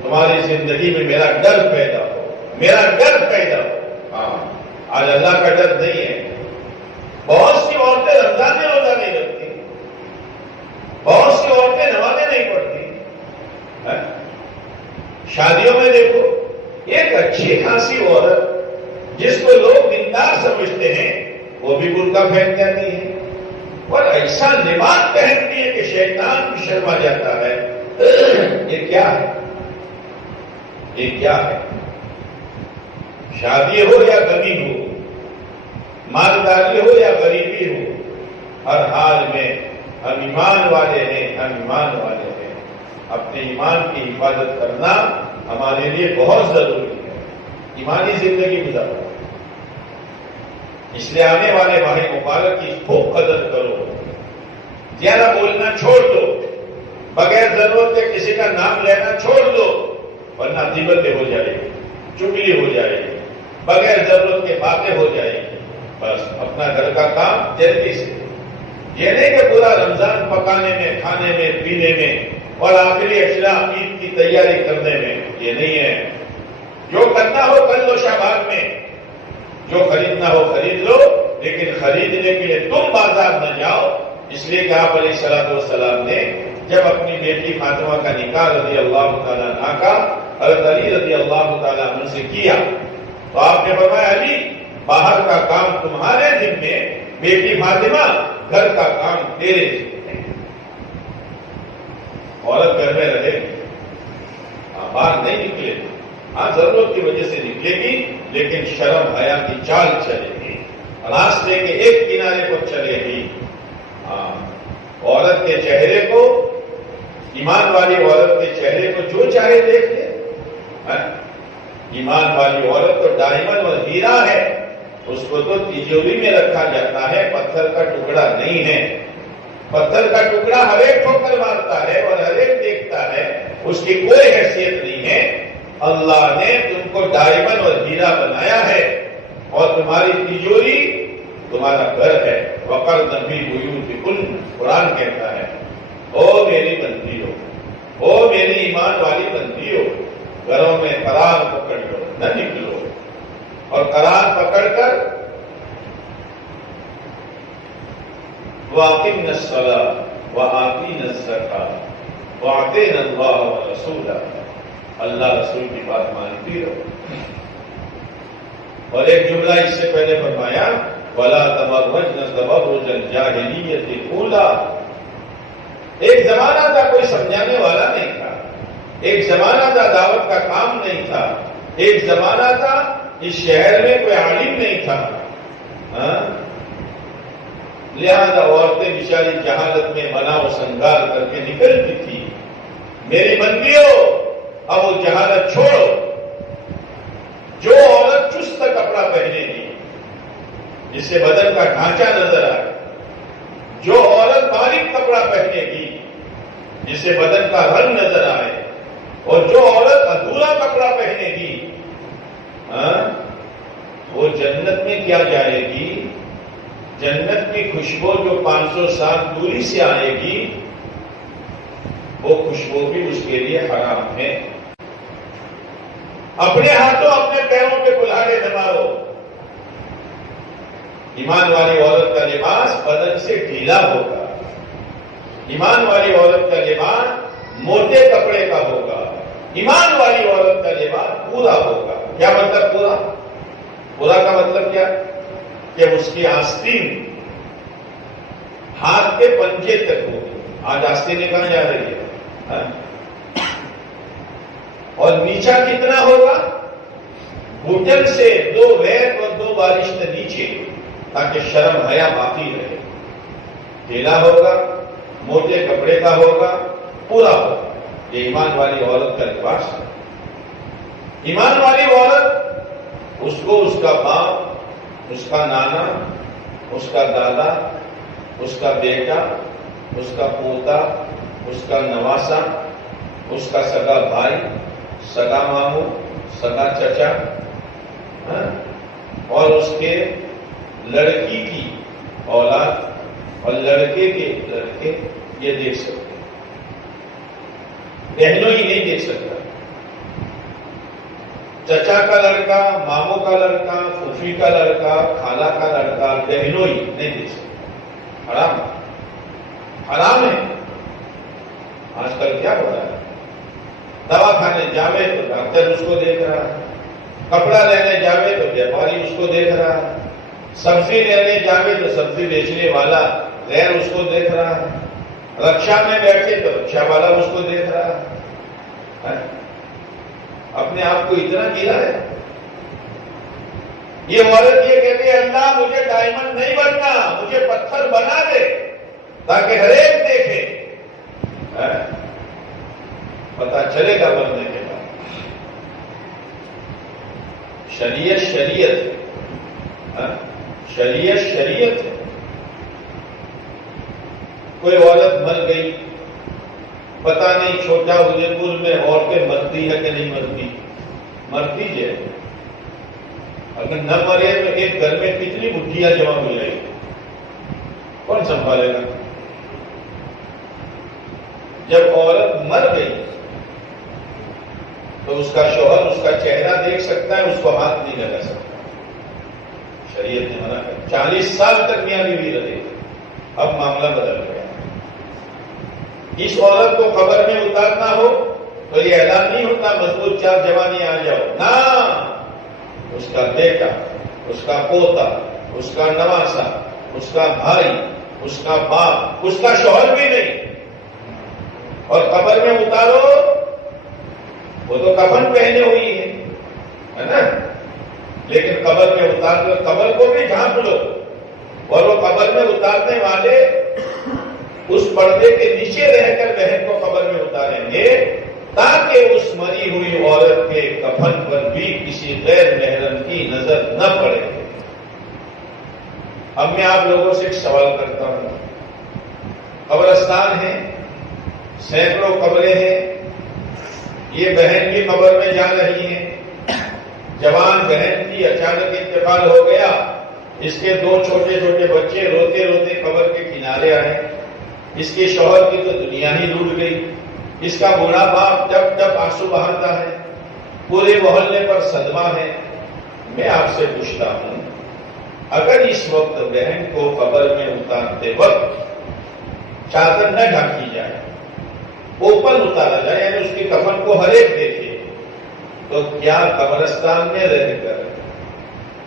تمہاری زندگی میں میرا ڈر پیدا ہو، میرا ڈر پیدا ہو۔ ہاں آج اللہ کا ڈر نہیں ہے۔ بہت سی عورتیں رمضان میں روزہ نہیں رکھتی، بہت سی عورتیں نمازیں نہیں پڑھتی۔ شادیوں میں دیکھو، ایک اچھی خاصی عورت جس کو لوگ دیندار سمجھتے ہیں وہ بھی برقع پہن جاتی ہے اور ایسا لباس پہنتی ہے کہ شیطان بھی شرما جاتا ہے۔ یہ کیا ہے؟ یہ کیا ہے؟ شادی ہو یا غمی ہو، مالداری ہو یا غریبی ہو، ہر حال میں ہم ایمان والے ہیں، ہم ایمان والے ہیں۔ اپنے ایمان کی حفاظت کرنا ہمارے لیے بہت ضروری ہے، ایمانی زندگی گزارنا۔ اس لیے آنے والے ماہ مبارک کی خوب قدر کرو، زیادہ بولنا چھوڑ دو، بغیر ضرورت کے کسی کا نام لینا چھوڑ دو، ورنہ غیبتیں ہو جائے گی، چگلی ہو جائے گی، بغیر ضرورت کے باتیں ہو جائے گی۔ بس اپنا گھر کا کام جلدی سے، یہ نہیں کہ پورا رمضان پکانے میں، کھانے میں، پینے میں اور آخری اشرا عید کی تیاری کرنے میں، یہ نہیں ہے۔ جو کرنا ہو کر لو شعبان میں، جو خریدنا ہو خرید لو، لیکن خریدنے کے لیے تم بازار نہ جاؤ، اس لیے کہ آپ علیہ الصلوۃ والسلام نے جب اپنی بیٹی فاطمہ کا نکاح رضی اللہ تعالیٰ عنہ کا حضرت علی رضی اللہ تعالیٰ عنہ سے کیا تو آپ نے فرمایا علی باہر کا کام تمہارے ذمے، بیٹی فاطمہ گھر کا کام تیرے ذمے۔ عورت گھر میں رہے، باہر نہیں نکلے، ہاں ضرورت کی وجہ سے نکلے گی لیکن شرم حیا کی چال چلے گی، راستے کے ایک کنارے پر چلے گی۔ عورت کے چہرے کو، ایمان والی عورت کے چہرے کو جو چاہے دیکھ لے۔ ایمان والی عورت تو ڈائمنڈ اور ہیرا ہے، اس کو تو تجوری میں رکھا جاتا ہے، پتھر کا ٹکڑا نہیں ہے۔ پتھر کا ٹکڑا ہر ایک ٹھوکر مارتا ہے اور ہر ایک دیکھتا ہے، اس کی کوئی حیثیت نہیں ہے۔ اللہ نے تم کو ڈائمنڈ اور ہیرا بنایا ہے اور تمہاری تجوری تمہارا گھر ہے۔ وَقَرْنَ فِي بُيُوتِكُنَّ، قرآن کہتا ہے او میری بندیوں، او میری ایمان والی بندیوں، گھروں میں قرار پکڑ لو، نہ نکلو، اور قرار پکڑ کر وَأَقِمْنَ الصَّلَاةَ وَآتِينَ الزَّكَاةَ وَأَطِعْنَا اللَّهَ وَرَسُولَهُ، اللہ رسول کی بات مانتی رہو۔ اور ایک جملہ اس سے پہلے فرمایا وَلَا تَبَرَّجْنَ تَبَرُّجَ الْجَاهِلِيَّةِ الْأُولَىٰ۔ ایک زمانہ تھا کوئی سمجھانے والا نہیں تھا، ایک زمانہ تھا دعوت کا کام نہیں تھا، ایک زمانہ تھا اس شہر میں کوئی عالم نہیں تھا، لہذا عورتیں بیچاری جہالت میں منا و سنگار کر کے نکلتی تھی۔ میری بندیوں اب وہ جہالت چھوڑو، جو عورت چست کپڑا پہنے گی جس سے بدن کا ڈھانچہ نظر آئے، جو عورت باریک کپڑا پہنے گی جس سے بدن کا رنگ نظر آئے، اور جو عورت ادھورا کپڑا پہنے گی وہ جنت میں کیا جائے گی؟ جنت کی خوشبو جو 500 سال دوری سے آئے گی، وہ خوشبو بھی اس کے لیے حرام ہے۔ اپنے ہاتھوں اپنے پیروں پہ کلہاڑے نہ مارو۔ ایمان والی عورت کا لباس بدن سے ڈھیلا ہوگا، ایمان والی عورت کا لباس موٹے کپڑے کا ہوگا، ایمان والی عورت کا لباس پورا ہوگا۔ کیا مطلب پورا؟ پورا کا مطلب کیا؟ کہ اس کی آستین ہاتھ کے پنجے تک ہوگی۔ آج آستینیں کہاں جا رہی ہے؟ اور نیچا کتنا ہوگا؟ گھٹن سے 2 ریت اور 2 بارش سے نیچے، تاکہ شرم حیا باقی رہے۔ ڈھیلا ہوگا، موٹے کپڑے کا ہوگا، پورا ہوگا۔ یہ ایمان والی عورت کا لباس ہے۔ ایمان والی عورت، اس کو اس کا باپ، اس کا نانا، اس کا دادا، اس کا بیٹا، اس کا پوتا، اس کا نواسا، اس کا سگا بھائی، سگا ماموں، سگا چچا، اور اس کے لڑکی کی اولاد اور لڑکے کے لڑکے یہ دیکھ سکتے ہیں۔ بہنوں ہی نہیں دیکھ سکتا۔ چچا کا لڑکا، ماموں کا لڑکا، پھوپھی کا لڑکا، خالہ کا لڑکا، بہنوں ہی نہیں دیکھ سکتا۔ حرام حرام ہے۔ آج کل کیا ہو رہا ہے؟ دوا کھانے جاوے تو ڈاکٹر اس کو دیکھ رہا ہے، کپڑا لینے جاوے تو ویپاری اس کو دیکھ رہا ہے، سبزی لینے جاوے تو سبزی بیچنے والا غیر اس کو دیکھ رہا ہے، رکشا میں بیٹھے تو رکشا والا اس کو دیکھ رہا ہے۔ اپنے آپ کو اتنا گیلا ہے۔ یہ عورت یہ کہتی ہے اللہ مجھے ڈائمنڈ نہیں بننا، مجھے پتھر بنا دے تاکہ ہر ایک دیکھے۔ پتا چلے گا بننے کے بعد۔ شریعت شریعت ہے، شریعت شریعت ہے۔ کوئی عورت مر گئی، پتا نہیں چھوٹا ادے پور میں عورتیں مرتی ہے کہ نہیں مرتی؟ مرتی ہے۔ اگر نہ مرے تو ایک گھر میں کتنی بڈھیاں جمع ہو جائے گی؟ کون سنبھالے گا؟ جب عورت مر گئی تو اس کا شوہر اس کا چہرہ دیکھ سکتا ہے، اس کو ہاتھ نہیں لگا سکتا۔ شریعت نے منع کر 40 سال تک میاں بیوی رہے۔ اب معاملہ بدل گیا۔ اس عورت کو قبر میں اتارنا ہو تو یہ اعلان نہیں ہوتا مضبوط 4 جوانی آ جاؤ، نہ، اس کا بیٹا، اس کا پوتا، اس کا نواسا، اس کا بھائی، اس کا باپ، اس کا شوہر بھی نہیں۔ اور قبر میں اتارو، وہ تو کفن پہنے ہوئی ہے نا، لیکن قبر میں اتار کر قبر کو بھی ڈھانپ لو، اور وہ قبر میں اتارنے والے اس پردے کے نیچے رہ کر بہن کو قبر میں اتاریں گے تاکہ اس مری ہوئی عورت کے کفن پر بھی کسی غیر محرم کی نظر نہ پڑے۔ اب میں آپ لوگوں سے ایک سوال کرتا ہوں۔ قبرستان ہے، سینکڑوں قبریں ہیں، یہ بہن بھی قبر میں جا رہی ہیں۔ جوان بہن کی اچانک انتقال ہو گیا، اس کے 2 چھوٹے چھوٹے بچے روتے روتے قبر کے کنارے آئے۔ اس کے شوہر کی تو دنیا ہی لوٹ گئی، اس کا بوڑھا باپ ٹپ ٹپ آنسو بہاتا ہے، پورے محلے پر صدمہ ہے۔ میں آپ سے پوچھتا ہوں، اگر اس وقت بہن کو قبر میں اتارتے وقت چادر نہ ڈھانکی جائے، اوپن اتارا جائے، یعنی اس کی کفن کو ہر ایک دیکھے، تو کیا قبرستان میں رہ کر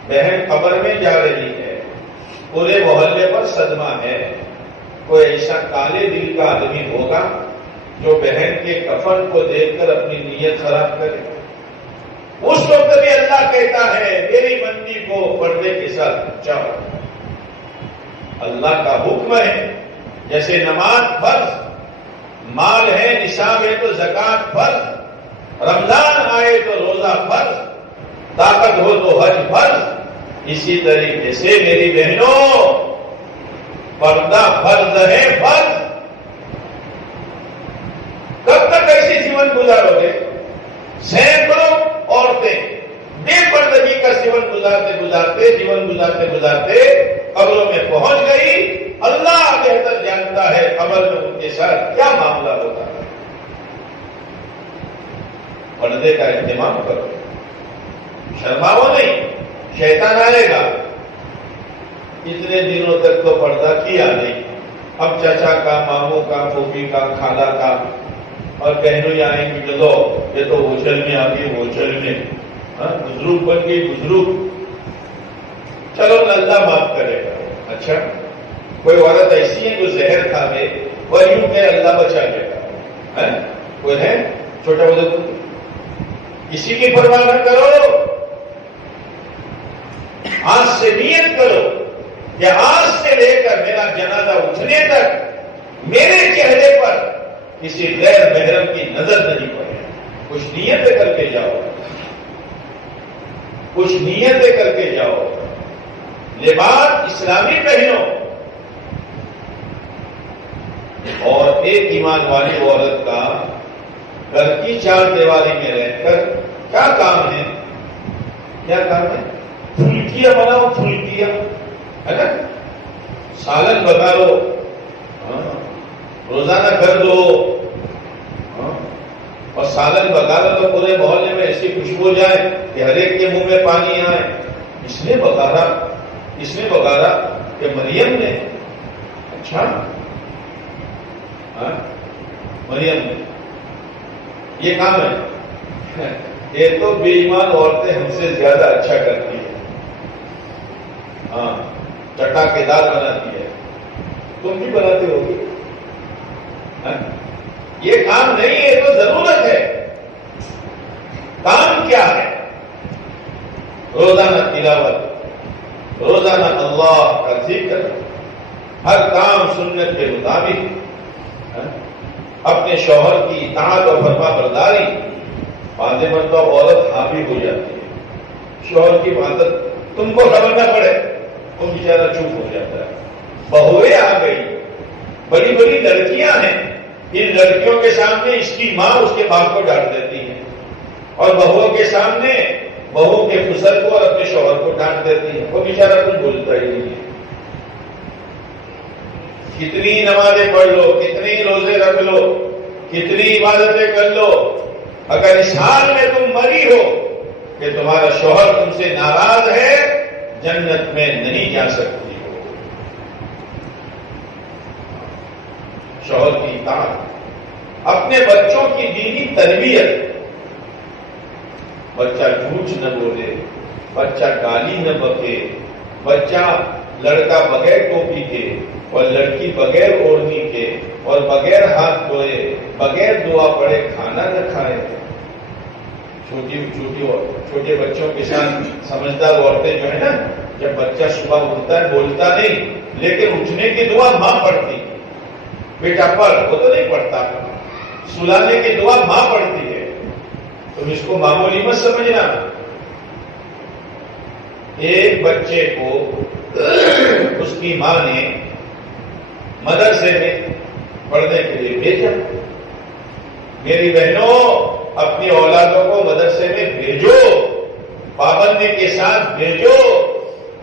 بہن قبر میں جا رہی ہے، پورے محلے پر صدمہ ہے، کوئی ایسا کالے دل کا آدمی ہوگا جو بہن کے کفن کو دیکھ کر اپنی نیت خراب کرے؟ اس وقت بھی اللہ کہتا ہے میری بندی کو پردے کے ساتھ بچاؤ۔ اللہ کا حکم ہے، جیسے نماز فرض، مال ہے، نصاب ہے تو زکات فرض، رمضان آئے تو روزہ فرض، طاقت ہو تو حج فرض، اسی طریقے سے میری بہنوں پردہ فرض ہے، فرض۔ کب تک ایسی جیون گزارو گے؟ سینکڑوں عورتیں بے پردگی کا جیون گزارتے گزارتے قبروں میں پہنچ گئی. اللہ بہتر جانتا ہے قبر میں ان کے ساتھ کیا معاملہ ہوتا ہے. پردے کا اہتمام کرو, شرماؤ نہیں, شیطان آئے گا. اتنے دنوں تک تو پردہ کیا نہیں, اب چچا کا, ماموں کا, پھوپھی کا, خالہ کا اور بہنوں آئیں گی کہ لو یہ تو اوچھل میں آ گئی, اوچھل میں بزرگ بن گئی, بزرگ. چلو اللہ معاف کرے گا. اچھا کوئی عورت ایسی ہے جو زہر کھا لے وہ یوں کہ اللہ بچا لے گا. کوئی ہے چھوٹا بزرگ, کسی کی پرواہ نہ کرو. آج سے نیت کرو کہ آج سے لے کر میرا جنازہ اٹھنے تک میرے چہرے پر کسی غیر محرم کی نظر نہیں پڑے. کچھ نیتیں کر کے جاؤ, کچھ نیتیں کر کے جاؤ. لباس اسلامی پہنو. اور ایک ایمان والی عورت کا گھر کی چار دیواری میں رہ کر کیا کام ہے؟ کیا کام ہے؟ پھلکیاں بناؤ, پھلکیاں ہے نا, سالن پکارو, روزانہ کر دو, اور سالن پکارو تو پورے محلے میں ایسی خوشبو جائے کہ ہر ایک کے منہ میں پانی آئے. اس نے پکارا کہ مریم نے. اچھا مریم نے یہ کام ہے. یہ تو بے ایمان عورتیں ہم سے زیادہ اچھا کرتی ہیں. چٹاکے دار بناتی ہے, تم بھی بناتے ہو گے. یہ کام نہیں ہے, تو ضرورت ہے. کام کیا ہے؟ روزانہ تلاوت, روزانہ اللہ کا ذکر, ہر کام سنت کے مطابق, اپنے شوہر کی اطاعت اور فرما برداری. بعض مرتبہ عورت حاوی ہو جاتی ہے, شوہر کی بات تم کو خبر نہ پڑے, وہ بیچارہ چپ ہو جاتا ہے. بہویں آ گئی, بڑی بڑی لڑکیاں ہیں, ان لڑکیوں کے سامنے اس کی ماں اس کے باپ کو ڈانٹ دیتی ہے, اور بہوؤں کے سامنے بہو کے خسر کو اور اپنے شوہر کو ڈانٹ دیتی ہے. وہ بیچارہ کچھ بولتا ہی نہیں ہے. کتنی نمازیں پڑھ لو, کتنی روزے رکھ لو, کتنی عبادتیں کر لو, اگر اس حال میں تم مری ہو کہ تمہارا شوہر تم سے ناراض ہے, جنت میں نہیں جا سکتی ہو. شوہر کی اطاعت, اپنے بچوں کی دینی تربیت. بچہ جھوٹ نہ بولے, بچہ گالی نہ بکے, بچہ لڑکا بغیر ٹوپی کے اور لڑکی بغیر اوڑھنی کے اور بغیر ہاتھ دھوئے, بغیر دعا پڑے کھانا نہ کھائے. چھوٹے بچوں کے ساتھ سمجھدار عورتیں جو ہے نا, جب بچہ صبح اٹھتا ہے بولتا نہیں, لیکن اٹھنے کی دعا ماں پڑھتی. بیٹا پڑھ, وہ تو نہیں پڑھتا. سلانے کی دعا ماں پڑھتی ہے. تم اس کو معمولی مت سمجھنا. ایک بچے کو اس کی ماں نے مدرسے میں پڑھنے کے لیے بھیجا. میری بہنوں, اپنی اولادوں کو مدرسے میں بھیجو, پابندی کے ساتھ بھیجو.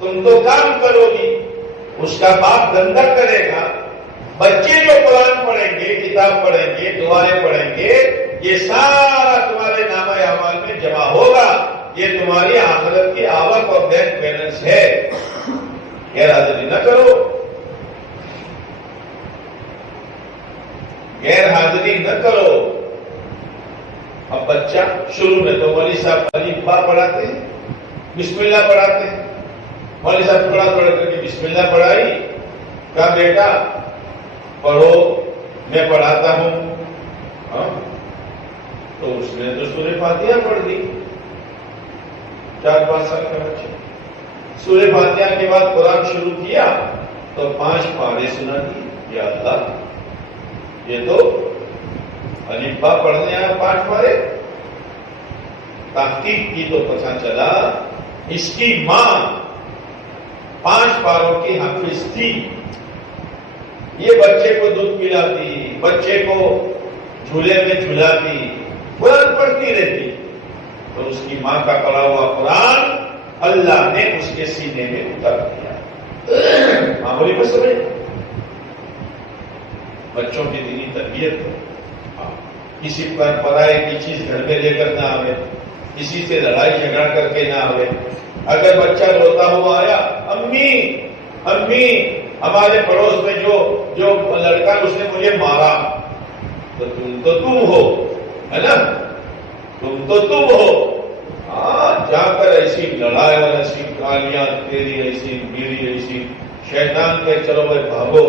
تم تو کام کرو گی, اس کا باپ دھندا کرے گا. بچے جو قرآن پڑھیں گے, کتاب پڑھیں گے, دعائیں پڑھیں گے, یہ سارا تمہارے نامہ اعمال میں جمع ہوگا. یہ تمہاری آخرت کی آوک اور بینک بیلنس ہے. غیر حاضری نہ کرو, غیر حاضری نہ کرو. اب بچہ شروع میں تو مولوی صاحب الف با پڑھاتے ہیں, بسم اللہ پڑھاتے ہیں. مولوی صاحب تھوڑا کر کے بسم اللہ پڑھائی, کہا بیٹا پڑھو, میں پڑھاتا ہوں. تو اس نے تو سورہ فاتحہ پڑھ دی. 4-5 سال کا بچہ سورہ فاتحہ کے بعد قرآن شروع کیا تو 5 پارے سنا دی. یا اللہ, یہ تو الف با پڑھنے آیا 5 پارے. تحقیق کی تو پتہ چلا اس کی ماں 5 پاروں کی حافظ تھی. یہ بچے کو دودھ پلاتی, بچے کو جھولے میں جھلاتی, قرآن پڑھتی رہتی. تو اس کی ماں کا پڑھا ہوا قرآن اللہ نے اس کے سینے میں اتار دیا. معمولی بس سمجھ. بچوں کی دینی تربیت کسی پر پرائے کی چیز گھر میں لے کر نہ آئے, کسی سے لڑائی جھگڑا کر کے نہ آئے. اگر بچہ روتا ہوا آیا, امی امی ہمارے پڑوس میں جو لڑکا اس نے مجھے مارا, تو تم ہو, ہے نا, تم ہو. جا کر ایسی لڑائی اور ایسی گالیاں, تیری ایسی میری ایسی, شیطان کہ چلو بھائی بھاگو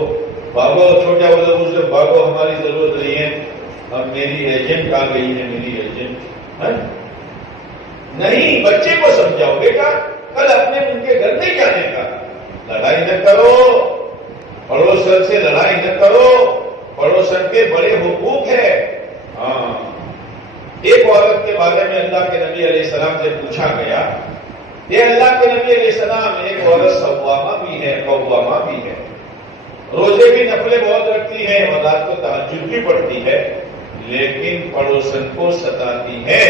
بھاگو, چھوٹا والا سے بھاگو, ہماری ضرورت نہیں ہے, اب میری ایجنٹ آ گئی ہے, میری ایجنٹ. نہیں, بچے کو سمجھاؤ بیٹا, کل اپنے ان کے گھر نہیں جانے کا, لڑائی نہ کرو, پڑوسن سے لڑائی نہ کرو, پڑوسن کے بڑے حقوق ہے. ایک عورت کے بارے میں اللہ کے نبی علیہ السلام سے پوچھا گیا, یہ اللہ کے نبی علیہ السلام, ایک عورت صوامہ بھی ہے, قوامہ بھی ہے, روزے بھی نفلیں بہت رکھتی ہے اور رات کو تہجد بھی پڑھتی ہے, لیکن پڑوسن کو ستاتی ہے.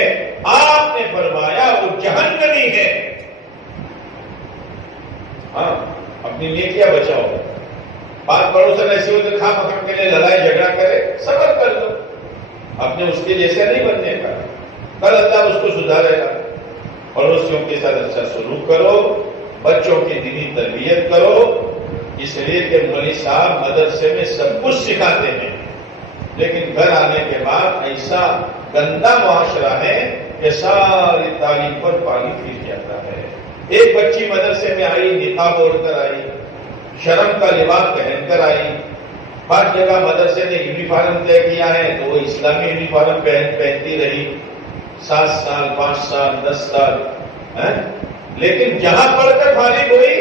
آپ نے فرمایا وہ جہنمی ہے. اپنی نیکیاں بچاؤ. بات پڑوسن ایسی ہوتی کھا پکڑ کے لیے لڑائی جھگڑا کرے, صبر کر لو, اپنے اس کے جیسے نہیں بننے کا, کل اللہ اس کو سدھارے گا. پڑوسیوں کے ساتھ اچھا سلوک کرو, بچوں کی دینی تربیت کرو, اس لیے کہ مولوی صاحب مدرسے میں سب کچھ سکھاتے ہیں, لیکن گھر آنے کے بعد ایسا گندا معاشرہ ہے کہ ساری تعلیم پر پانی پھر جاتا ہے. ایک بچی مدرسے میں آئی, نقاب اوڑھ کر آئی, شرم کا لباس پہن کر آئی. ہر جگہ مدرسے نے یونیفارم طے کیا ہے تو وہ اسلامی یونیفارم پہنتی رہی 7 سال 5 سال 10 سال, لیکن جہاں پڑھ کر فارغ ہوئی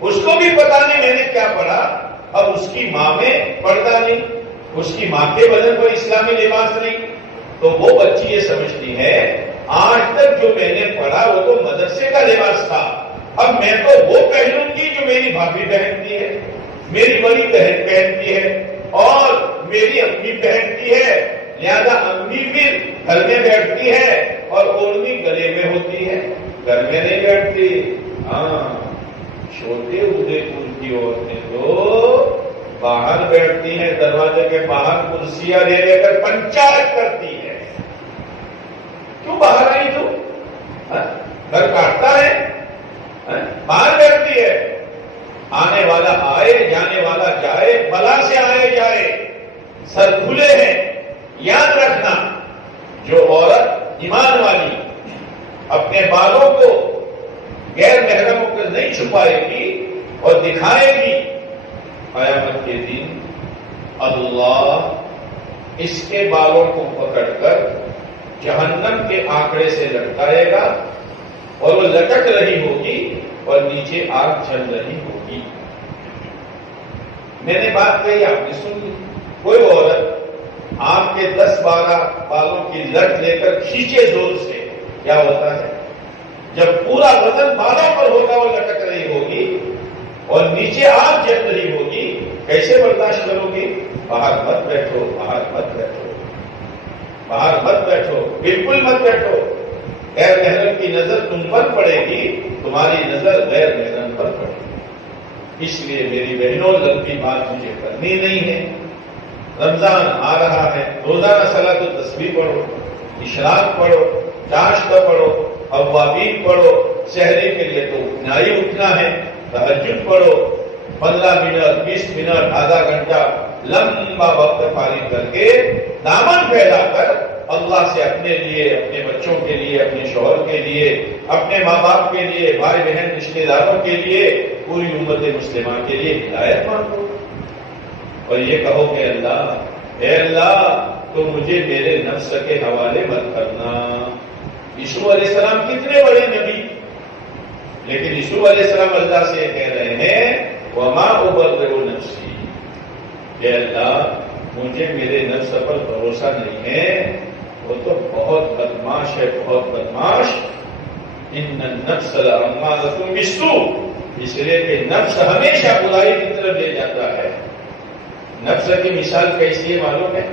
اس کو بھی پتا نہیں میں نے کیا پڑھا. اب اس کی ماں میں پردہ نہیں, اس کی ماں کے بدن پر اسلامی لباس نہیں, تو وہ بچی یہ سمجھتی ہے آج تک جو میں نے پڑھا وہ تو مدرسے کا لباس تھا, اب میں تو وہ پہنوں گی جو میری بھابھی پہنتی ہے, میری بڑی بہن پہنتی ہے اور میری امی پہنتی ہے. لہذا امی پھر گھر میں بیٹھتی ہے اور اوڑھنی گلے میں ہوتی ہے, گھر میں نہیں بیٹھتی. چھوٹے ادے پور کی عورتیں تو باہر بیٹھتی ہیں, دروازے کے باہر کرسیاں لے کر پنچایت کرتی ہے. کیوں باہر آئی تو, گھر کاٹتا ہے, باہر بیٹھتی ہے. آنے والا آئے, جانے والا جائے, بلا سے آئے جائے, سر کھلے ہیں. یاد رکھنا, جو عورت ایمان والی اپنے بالوں کو غیر محرموں کو نہیں چھپائے گی اور دکھائے گی, قیامت کے دن اللہ اس کے بالوں کو پکڑ کر جہنم کے آنکڑے سے لٹکائے گا اور وہ لٹک رہی ہوگی اور نیچے آگ جل رہی ہوگی. میں نے بات کہی, آپ نے سن لی. کوئی عورت آپ کے 10-12 بالوں کی لٹ لے کر کھینچے زور سے, کیا ہوتا ہے جب پورا وزن بالوں پر ہوگا وہ لٹک رہی ہوگی اور نیچے آگ جل رہی ہوگی, کیسے برداشت کرو گی؟ باہر مت بیٹھو, باہر مت بیٹھو, باہر مت بیٹھو, بالکل مت بیٹھو. غیر محرم کی نظر تم پر پڑے گی, تمہاری نظر غیر محرم پر پڑے گی. اس لیے میری بہنوں, لمبی بات مجھے کرنی نہیں ہے. رمضان آ رہا ہے, روزانہ صلاۃ التسبیح پڑھو, اشراق پڑھو, چاشت پڑھو, اوابین پڑھو. سحری کے لیے تو اٹھنا ہی اٹھنا ہے. تہجد پڑھو, 15 منٹ 20 منٹ آدھا گھنٹہ لمبا وقت فارغ کر کے دامن پھیلا کر اللہ سے اپنے لیے, اپنے بچوں کے لیے, اپنے شوہر کے لیے, اپنے ماں باپ کے لیے, بھائی بہن رشتے داروں کے لیے, پوری امت مسلمہ کے لیے ہدایت مانگو اور یہ کہو کہ اللہ, اے اللہ تو مجھے میرے نفس کے حوالے مت کرنا. یسوع علیہ السلام کتنے بڑے نبی, لیکن یسوع علیہ السلام اللہ سے کہہ رہے ہیں وما ابرئ نفسی, اے اللہ مجھے میرے نفس پر بھروسہ نہیں ہے, وہ تو بہت بدماش ہے, بہت بدماش. ان النفس لامارۃ بالسوء, اس لیے کہ نفس ہمیشہ برائی کی طرف لے جاتا ہے. نفس کی مثال کیسی ہے معلوم ہے؟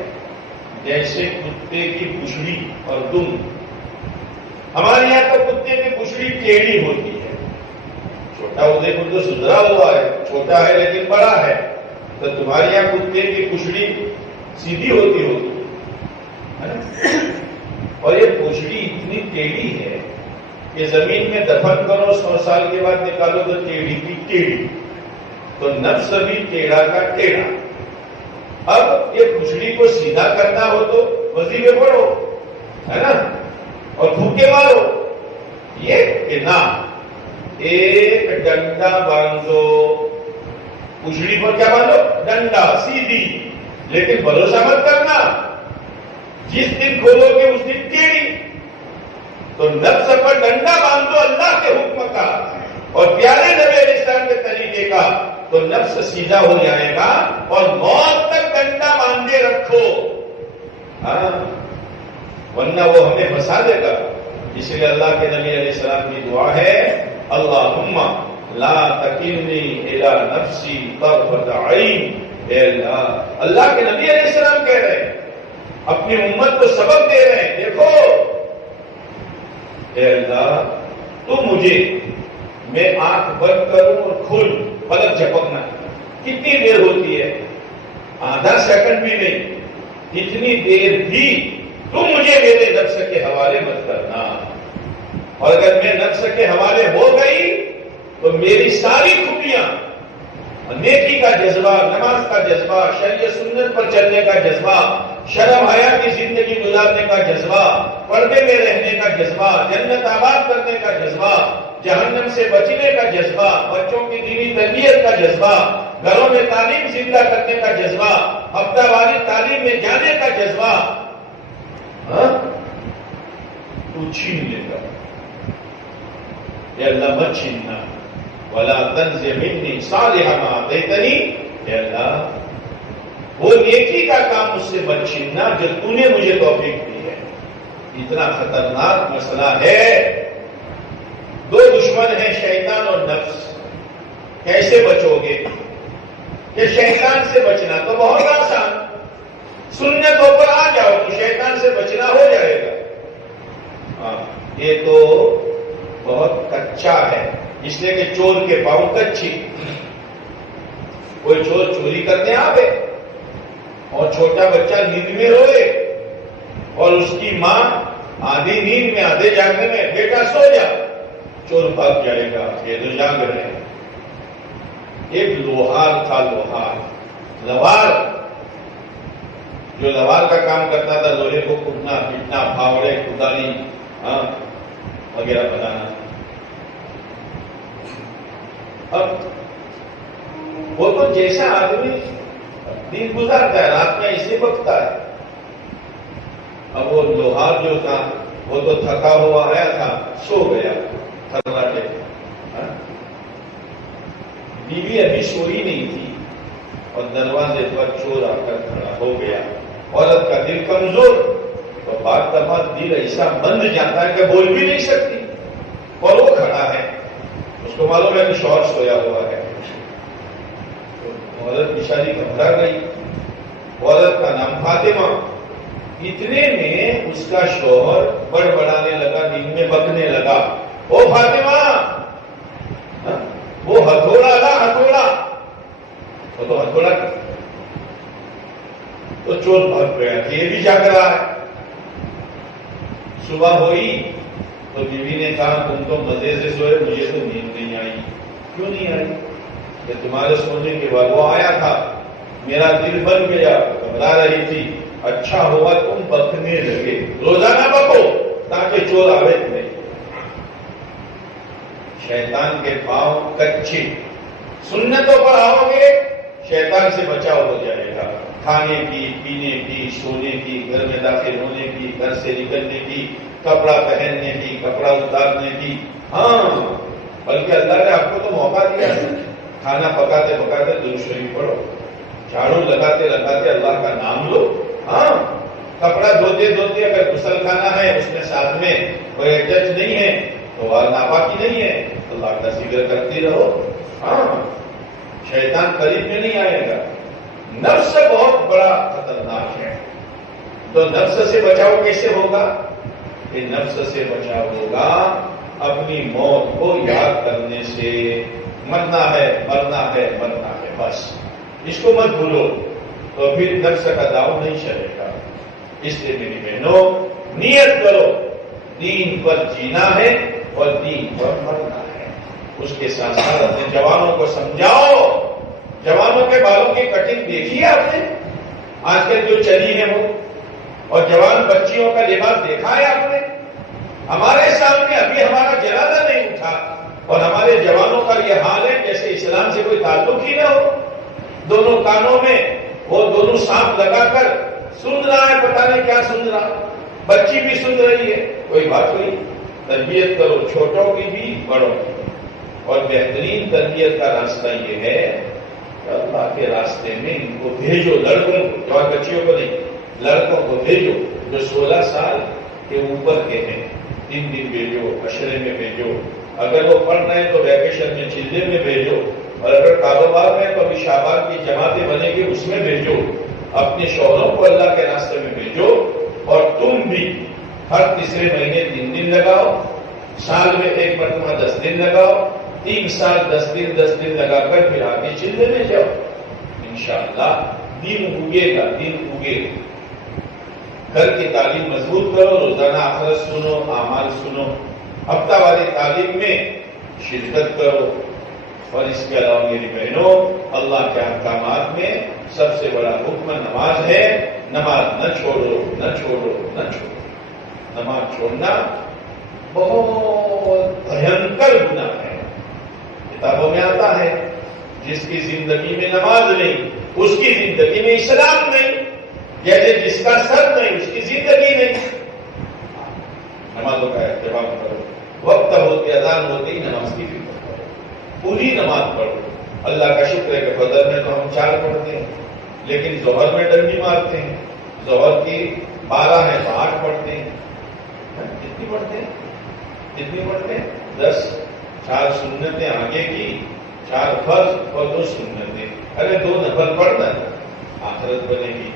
جیسے کتے کی پچھڑی اور دم. ہمارے یہاں تو کتے کی پچھڑی ٹیڑھی ہوتی ہے, چھوٹا ادے پور تو سدھرا ہوا ہے، چھوٹا ہے لیکن بڑا ہے، تو تمہارے یہاں کتے کی پچھڑی سیدھی ہوتی ہوگی، اور یہ پچھڑی اتنی ٹیڑھی ہے کہ زمین میں دفن کرو 100 سال کے بعد نکالو تو ٹیڑھی کی ٹیڑھی، تو نفس بھی ٹیڑھا کا ٹیڑھا۔ اب یہ پچھڑی کو سیدھا کرنا ہو تو وظیفے پڑھو، ہے نا، اور پھوکے مارو، یہ کہ نہ، ایک ڈنڈا باندھو، پچھڑی پر کیا باندھو؟ ڈنڈا، سیدھی، لیکن بھروسہ مت کرنا، جس دن کھولو گے اس دن ٹیڑھی، تو نفس پر ڈنڈا باندھو اللہ کے حکم کا اور پیارے نبی علیہ السلام کے طریقے کا، تو نفس سیدھا ہو جائے گا، اور موت تک ڈنڈا باندھے رکھو، ہاں، ورنہ وہ ہمیں پھنسا دے گا۔ اس لیے اللہ کے نبی علیہ السلام کی دعا ہے، اللہم لا تکلنی الی نفسی طرفۃ عین، اے اللہ، اللہ کے نبی علیہ السلام کہہ رہے ہیں، اپنی امت کو سبق دے رہے ہیں، دیکھو اے اللہ تو مجھے، میں آنکھ بند کروں اور کھول پلک جھپکنا کتنی دیر ہوتی ہے؟ آدھا سیکنڈ بھی نہیں، اتنی دیر بھی تم مجھے میرے نفس کے حوالے مت کرنا، اور اگر میں نفس کے حوالے ہو گئی تو میری ساری خوبیاں، نیکی کا جذبہ، نماز کا جذبہ، شریعت سنت پر چلنے کا جذبہ، شرم حیا کی زندگی گزارنے کا جذبہ، پردے میں رہنے کا جذبہ، جنت آباد کرنے کا جذبہ، جہنم سے بچنے کا جذبہ، بچوں کی دینی تربیت کا جذبہ، گھروں میں تعلیم زندہ کرنے کا جذبہ، ہفتہ واری تعلیم میں جانے کا جذبہ، تو چھین لے گا، اے اللہ مت چھیننا، وَلَا تَنْزِعْ مِنِّي صَالِحَ مَا آتَيْتَنِي، اے اللہ وہ نیکی کا کام مجھ سے مت چھیننا جو تو نے مجھے توفیق دی ہے۔ اتنا خطرناک مسئلہ ہے، دو دشمن ہیں، شیطان اور نفس، کیسے بچو گے؟ کہ شیطان سے بچنا تو بہت آسان، سنتوں پر آ جاؤ تو شیطان سے بچنا ہو جائے گا، یہ تو بہت کچا ہے، اس لیے کہ چور کے پاؤں کچی، کوئی چور چوری کرنے آوے اور چھوٹا بچہ نیند میں روئے اور اس کی ماں آدھی نیند میں آدھے جاگنے میں، بیٹا سو جا، چور بھاگ جائے گا، یہ تو جاگ رہے ہیں۔ ایک لوہار تھا، لوار، جو لوار کا کام کرتا تھا، لوہے کو کودنا پیٹنا، پھاوڑے کدالی وغیرہ بنانا۔ اب وہ تو جیسا آدمی دن گزارتا ہے، رات میں اسے بکتا ہے، اب وہ لوہار جو تھا وہ تو تھکا ہوا آیا تھا، سو گیا تھراٹے، بیوی ابھی سوئی نہیں تھی اور دروازے پر چور آ کر کھڑا ہو گیا، عورت کا دل کمزور، تو بات بات دل ایسا بند جاتا ہے کہ بول بھی نہیں سکتی، اور وہ کھڑا ہے، اس کو معلوم ہے کہ شوہر سویا ہوا ہے، عورت بیچاری گھبرا گئی، عورت کا نام فاطمہ، اتنے میں اس کا شوہر بڑبڑانے لگا، دن میں بکنے لگا، او فاطمہ، وہ ہتھوڑا لا، ہتھوڑا، وہ تو ہتھوڑا، تو چور بھاگ گیا، یہ بھی جاگ رہا ہے۔ صبح ہوئی تو بیوی نے کہا تم تو مزے سے سوئے، مجھے تو نیند نہیں آئی۔ کیوں نہیں آئی؟ کہ تمہارے سونے کے بعد وہ آیا تھا، میرا دل بن گیا، گھبرا رہی تھی، اچھا ہوا تم بکنے لگے، روزانہ بکو تاکہ چور آوے نہیں۔ شیطان کے پاؤں کچے، سنتوں پر آؤ گے شیطان سے بچاؤ ہو جائے گا، کھانے کی، پینے کی، سونے کی، گھر میں داخل ہونے کی، گھر سے نکلنے کی، کپڑا پہننے کی، کپڑا اتارنے کی، ہاں، بلکہ اللہ نے آپ کو تو موقع دیا ہے، کھانا پکاتے پکاتے درود شریف پڑھو، جھاڑو لگاتے لگاتے اللہ کا نام لو، ہاں، کپڑا دھوتے دھوتے اگر غسل خانہ ہے اس میں ساتھ میں کوئی ایڈجسٹ نہیں ہے تو ناپاکی نہیں ہے، اللہ کا ذکر کرتے رہو، ہاں، شیطان قریب میں نہیں آئے گا۔ نفس بہت بڑا خطرناک ہے، تو نفس سے بچاؤ کیسے ہوگا؟ کہ نفس سے بچاؤ ہوگا اپنی موت کو یاد کرنے سے۔ مرنا ہے مرنا ہے مرنا ہے، بس اس کو مت بھولو، تو پھر نفس کا داؤ نہیں چلے گا۔ اس لیے میری بہنوں نیت کرو، دین پر جینا ہے اور دین پر مرنا ہے۔ اس کے ساتھ ساتھ اپنے جوانوں کو سمجھاؤ۔ جوانوں کے بالوں کی کٹنگ دیکھی ہے آپ نے آج کل جو چلی ہے وہ، اور جوان بچیوں کا لباس دیکھا ہے آپ نے؟ ہمارے سامنے ابھی ہمارا جنازہ نہیں اٹھا اور ہمارے جوانوں کا یہ حال ہے جیسے اسلام سے کوئی تعلق ہی نہ ہو۔ دونوں کانوں میں وہ دونوں سانپ لگا کر سن رہا ہے، پتہ نہیں کیا سن رہا، بچی بھی سن رہی ہے، کوئی بات نہیں۔ تربیت کرو، چھوٹوں کی بھی بڑوں کی، اور بہترین تربیت کا راستہ یہ ہے کہ اللہ کے راستے میں ان کو بھیجو، لڑکوں کو اور بچیوں کو نہیں، لڑکوں کو بھیجو جو 16 سال کے اوپر کے ہیں، 3 دن بھیجو، عشرے میں بھیجو، اگر وہ پڑھ رہے ہیں تو ویکیشن میں چلڈرے میں بھیجو، اور اگر کاروبار میں تو ابھی شعبان کی جماعتیں بنے گی اس میں بھیجو، اپنے شوہروں کو اللہ کے راستے میں بھیجو، اور تم بھی ہر تیسرے مہینے 3 دن لگاؤ، سال میں 1 مرتبہ 10 دن لگاؤ، 3 سال 10 دن لگا کر پھر آگے چلنے میں جاؤ، انشاءاللہ دین اگے گا، دین اگے گا۔ گھر کی تعلیم مضبوط کرو، روزانہ آخرت سنو، اعمال سنو، ہفتہ والی تعلیم میں شرکت کرو، اور اس کے علاوہ میری بہنوں اللہ کے احکامات میں سب سے بڑا حکم نماز ہے۔ نماز نہ چھوڑو، نہ چھوڑو، نہ چھوڑو۔ نماز چھوڑنا بہت بھینکر گناہ ہے۔ کتابوں میں آتا ہے جس کی زندگی میں نماز نہیں اس کی زندگی میں اسلام نہیں، جیسے جس کا سر نہیں اس کی زندگی نہیں۔ نمازوں کا اہتمام کرو، وقت ہوتی اذان ہوتی نماز کی فکر کرو، پوری نماز پڑھو۔ اللہ کا شکر ہے کہ فجر میں تو ہم 4 پڑھتے ہیں، لیکن ظہر میں ڈنڈی مارتے ہیں، ظہر کی 12 ہے تو 8 پڑھتے ہیں۔ کتنی پڑھتے ہیں؟ کتنی پڑھتے ہیں؟ 10۔ 4 سنتیں آگے کی، 4 فرض اور 2 سنتیں۔ ارے 2 نفل پڑھنا ہے، آخرت بنے گی۔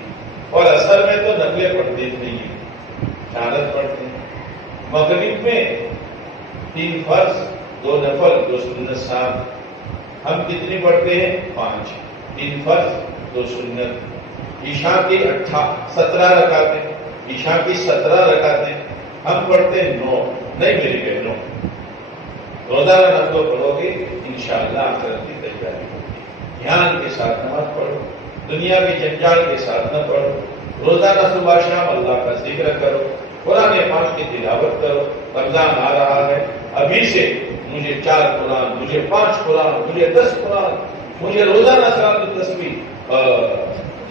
اور اثر میں تو نفلیں پڑھتے نہیں ہیں، 4 پڑھتے ہیں۔ مغرب میں 3 فرض 2 نفل 2 سنت 7۔ ہم کتنی پڑھتے ہیں؟ 5۔ 3 فرض 2 سنت۔ عشاء کی 17 رکعتیں، عشاء کی 17 رکعتیں ہم پڑھتے ہیں 9۔ نہیں میری بہنوں، روزانہ نفل پڑھو گے انشاءاللہ آخرت کی تیاری ہوگی۔ دھیان کے ساتھ نماز پڑھو، دنیا کی جنجال کے ساتھ نہ پڑھو، روزانہ صبح شام اللہ کا ذکر کرو، قرآن پاک کی تلاوت کرو۔ رمضان آ رہا ہے، ابھی سے مجھے 4 قرآن، مجھے 5 قرآن، مجھے 10 قرآن، مجھے روزانہ صلاۃ التسبیح،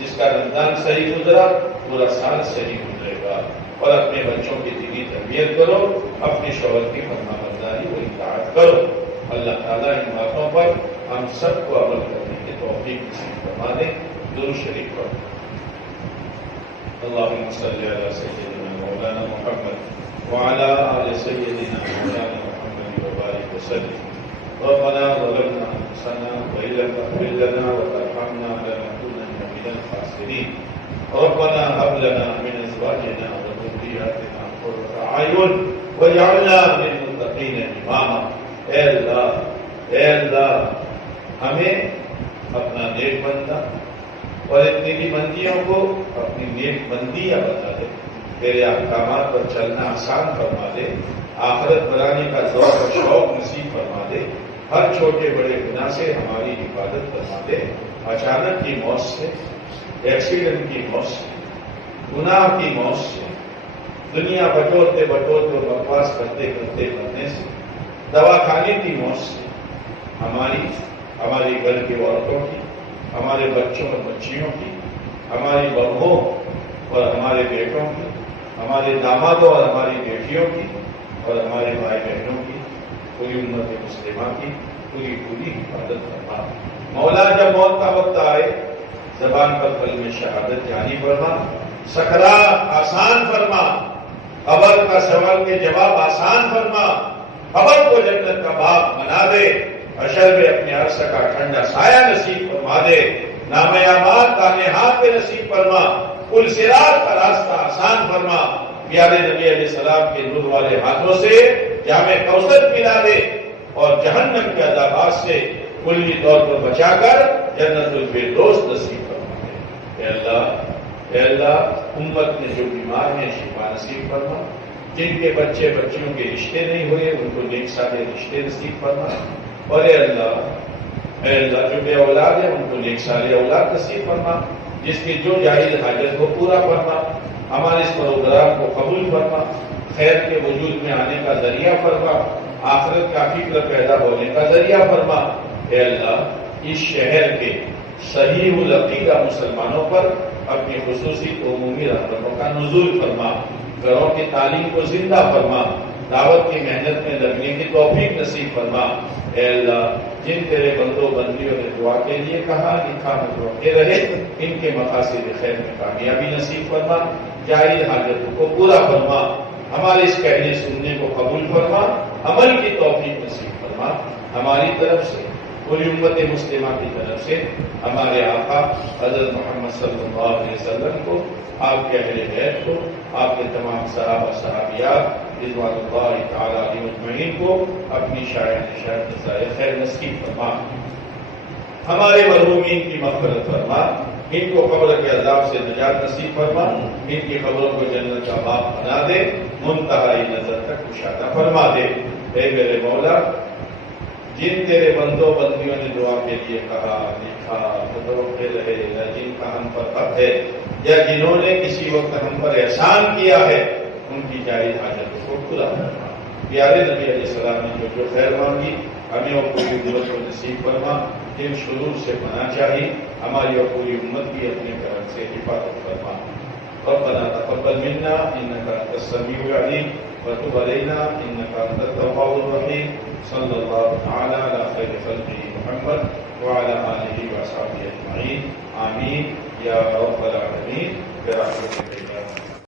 جس کا رمضان صحیح گزرا پورا سال صحیح گزرے گا۔ اور اپنے بچوں کی دینی تربیت کرو، اپنے شوہر کی فرمانبرداری و اطاعت کرو۔ اللہ تعالیٰ ان باتوں پر ہم سب کو عمل کرنے کی توفیق نصیب فرما دے۔ درود شریف پڑھو۔ اللہم صلی علی سیدنا مولانا محمد وعلی آل سیدنا مولانا محمد وبارک وسلم۔ ربنا ظلمنا انفسنا وإن لم تغفر لنا وترحمنا لنكونن من الخاسرين۔ ربنا هب لنا من ازواجنا وذرياتنا قرة اعين واجعلنا للمتقين اماما۔ اے اللہ ہمیں اپنا نیک بندہ اور تیری بندیوں کو اپنی نیک بندیاں بتا دے، تیرے احکامات پر چلنا آسان فرما دے، آخرت بنانے کا ذوق اور شوق نصیب فرما دے، ہر چھوٹے بڑے گناہ سے ہماری حفاظت فرما دے، اچانک کی موت سے، ایکسیڈنٹ کی موت سے، گناہ کی موت سے، دنیا بٹورتے بٹورتے اور بکواس کرتے کرتے مرنے سے، دوا کھانے کی موت سے، ہماری گھر کی عورتوں کی، ہمارے بچوں اور بچیوں کی، ہماری بہووں اور ہمارے بیٹوں کی، ہمارے دامادوں اور ہماری بیٹیوں کی، اور ہمارے بھائی بہنوں کی، پوری امت مسلمہ کی پوری حفاظت فرما۔ مولا جب موت کا وقت آئے زبان پر کلمہ شہادت جاری فرما، سکرات آسان فرما، قبر کا سوال کے جواب آسان فرما، قبر کو جنت کا باغ بنا دے، حشر میں اپنے عرصہ کا ٹھنڈا سایہ نصیب فرما دے، نام اعمال دانے ہاتھ پہ نصیب فرما، پل صراط کا راستہ آسان فرما، پیارے نبی علیہ السلام کے نور والے ہاتھوں سے جامع کوثر پلا دے اور جہنم کے عذابات سے کلی طور پر بچا کر جنت الفردوس نصیب فرما دے۔ اے اللہ امت میں جو بیمار ہیں شفا نصیب فرما، جن کے بچیوں کے رشتے نہیں ہوئے ان کو نیک صالح رشتے نصیب فرما، اور اے اللہ جو بے اولاد ہیں ان کو نیک صالح اولاد نصیب فرما، جس کی جو جائز حاجت کو پورا فرما، ہمارے اس پروگرام کو قبول فرما، خیر کے وجود میں آنے کا ذریعہ فرما، آخرت کا فکر پیدا ہونے کا ذریعہ فرما۔ اے اللہ اس شہر کے صحیح العقیدہ مسلمانوں پر اپنی خصوصی و عمومی رحمتوں کا نزول فرما، گھروں کی تعلیم کو زندہ فرما، دعوت کی محنت میں لگنے کی توفیق نصیب فرما۔ اے اللہ جن تیرے بندوں بندیوں نے دعا کے لیے کہا لکھا متوقع رہے، ان کے مقاصد خیر میں کامیابی نصیب فرما، جائز حاجتوں کو پورا فرما، ہمارے اس کہنے سننے کو قبول فرما، عمل کی توفیق نصیب فرما۔ ہماری طرف سے پوری امت مسلمہ کی طرف سے ہمارے آقا حضرت محمد صلی اللہ علیہ وسلم کو، آپ کے اہل بیت کو، آپ کے تمام صحابہ صحابیات رضوان اللہ تعالی علیہ مجمعین کو اپنی شاید خیر نصیب فرما، ہمارے مرحومین کی مغفرت فرما، ان کو قبر کے عذاب سے نجات نصیب فرما، ان کی قبروں کو جنت کا باغ بنا دے، منتہائی نظر تک کشادہ فرما دے۔ اے میرے مولا جن تیرے بندوں بندیوں نے دعا کے لیے کہا لکھا متوقع رہے، یا جن کا ہم پر حق ہے یا جنہوں نے کسی وقت ہم پر احسان کیا ہے، ان کی جائز حاجتوں کو پورا کرنا۔ پیارے نبی علیہ السلام نے جو خیر مانگی ہمیں اور پوری امت کو نصیب فرما، جن شرور سے پناہ چاہی ہماری اور پوری امت کی اپنے کرم سے حفاظت فرما۔ ربنا تقبل منا انك انت السميع العليم وتب علينا انك انت التواب الرحيم صلى الله تعالى على خير خلقه محمد وعلى اله واصحابه اجمعين آمين يا رب العالمين برحمتك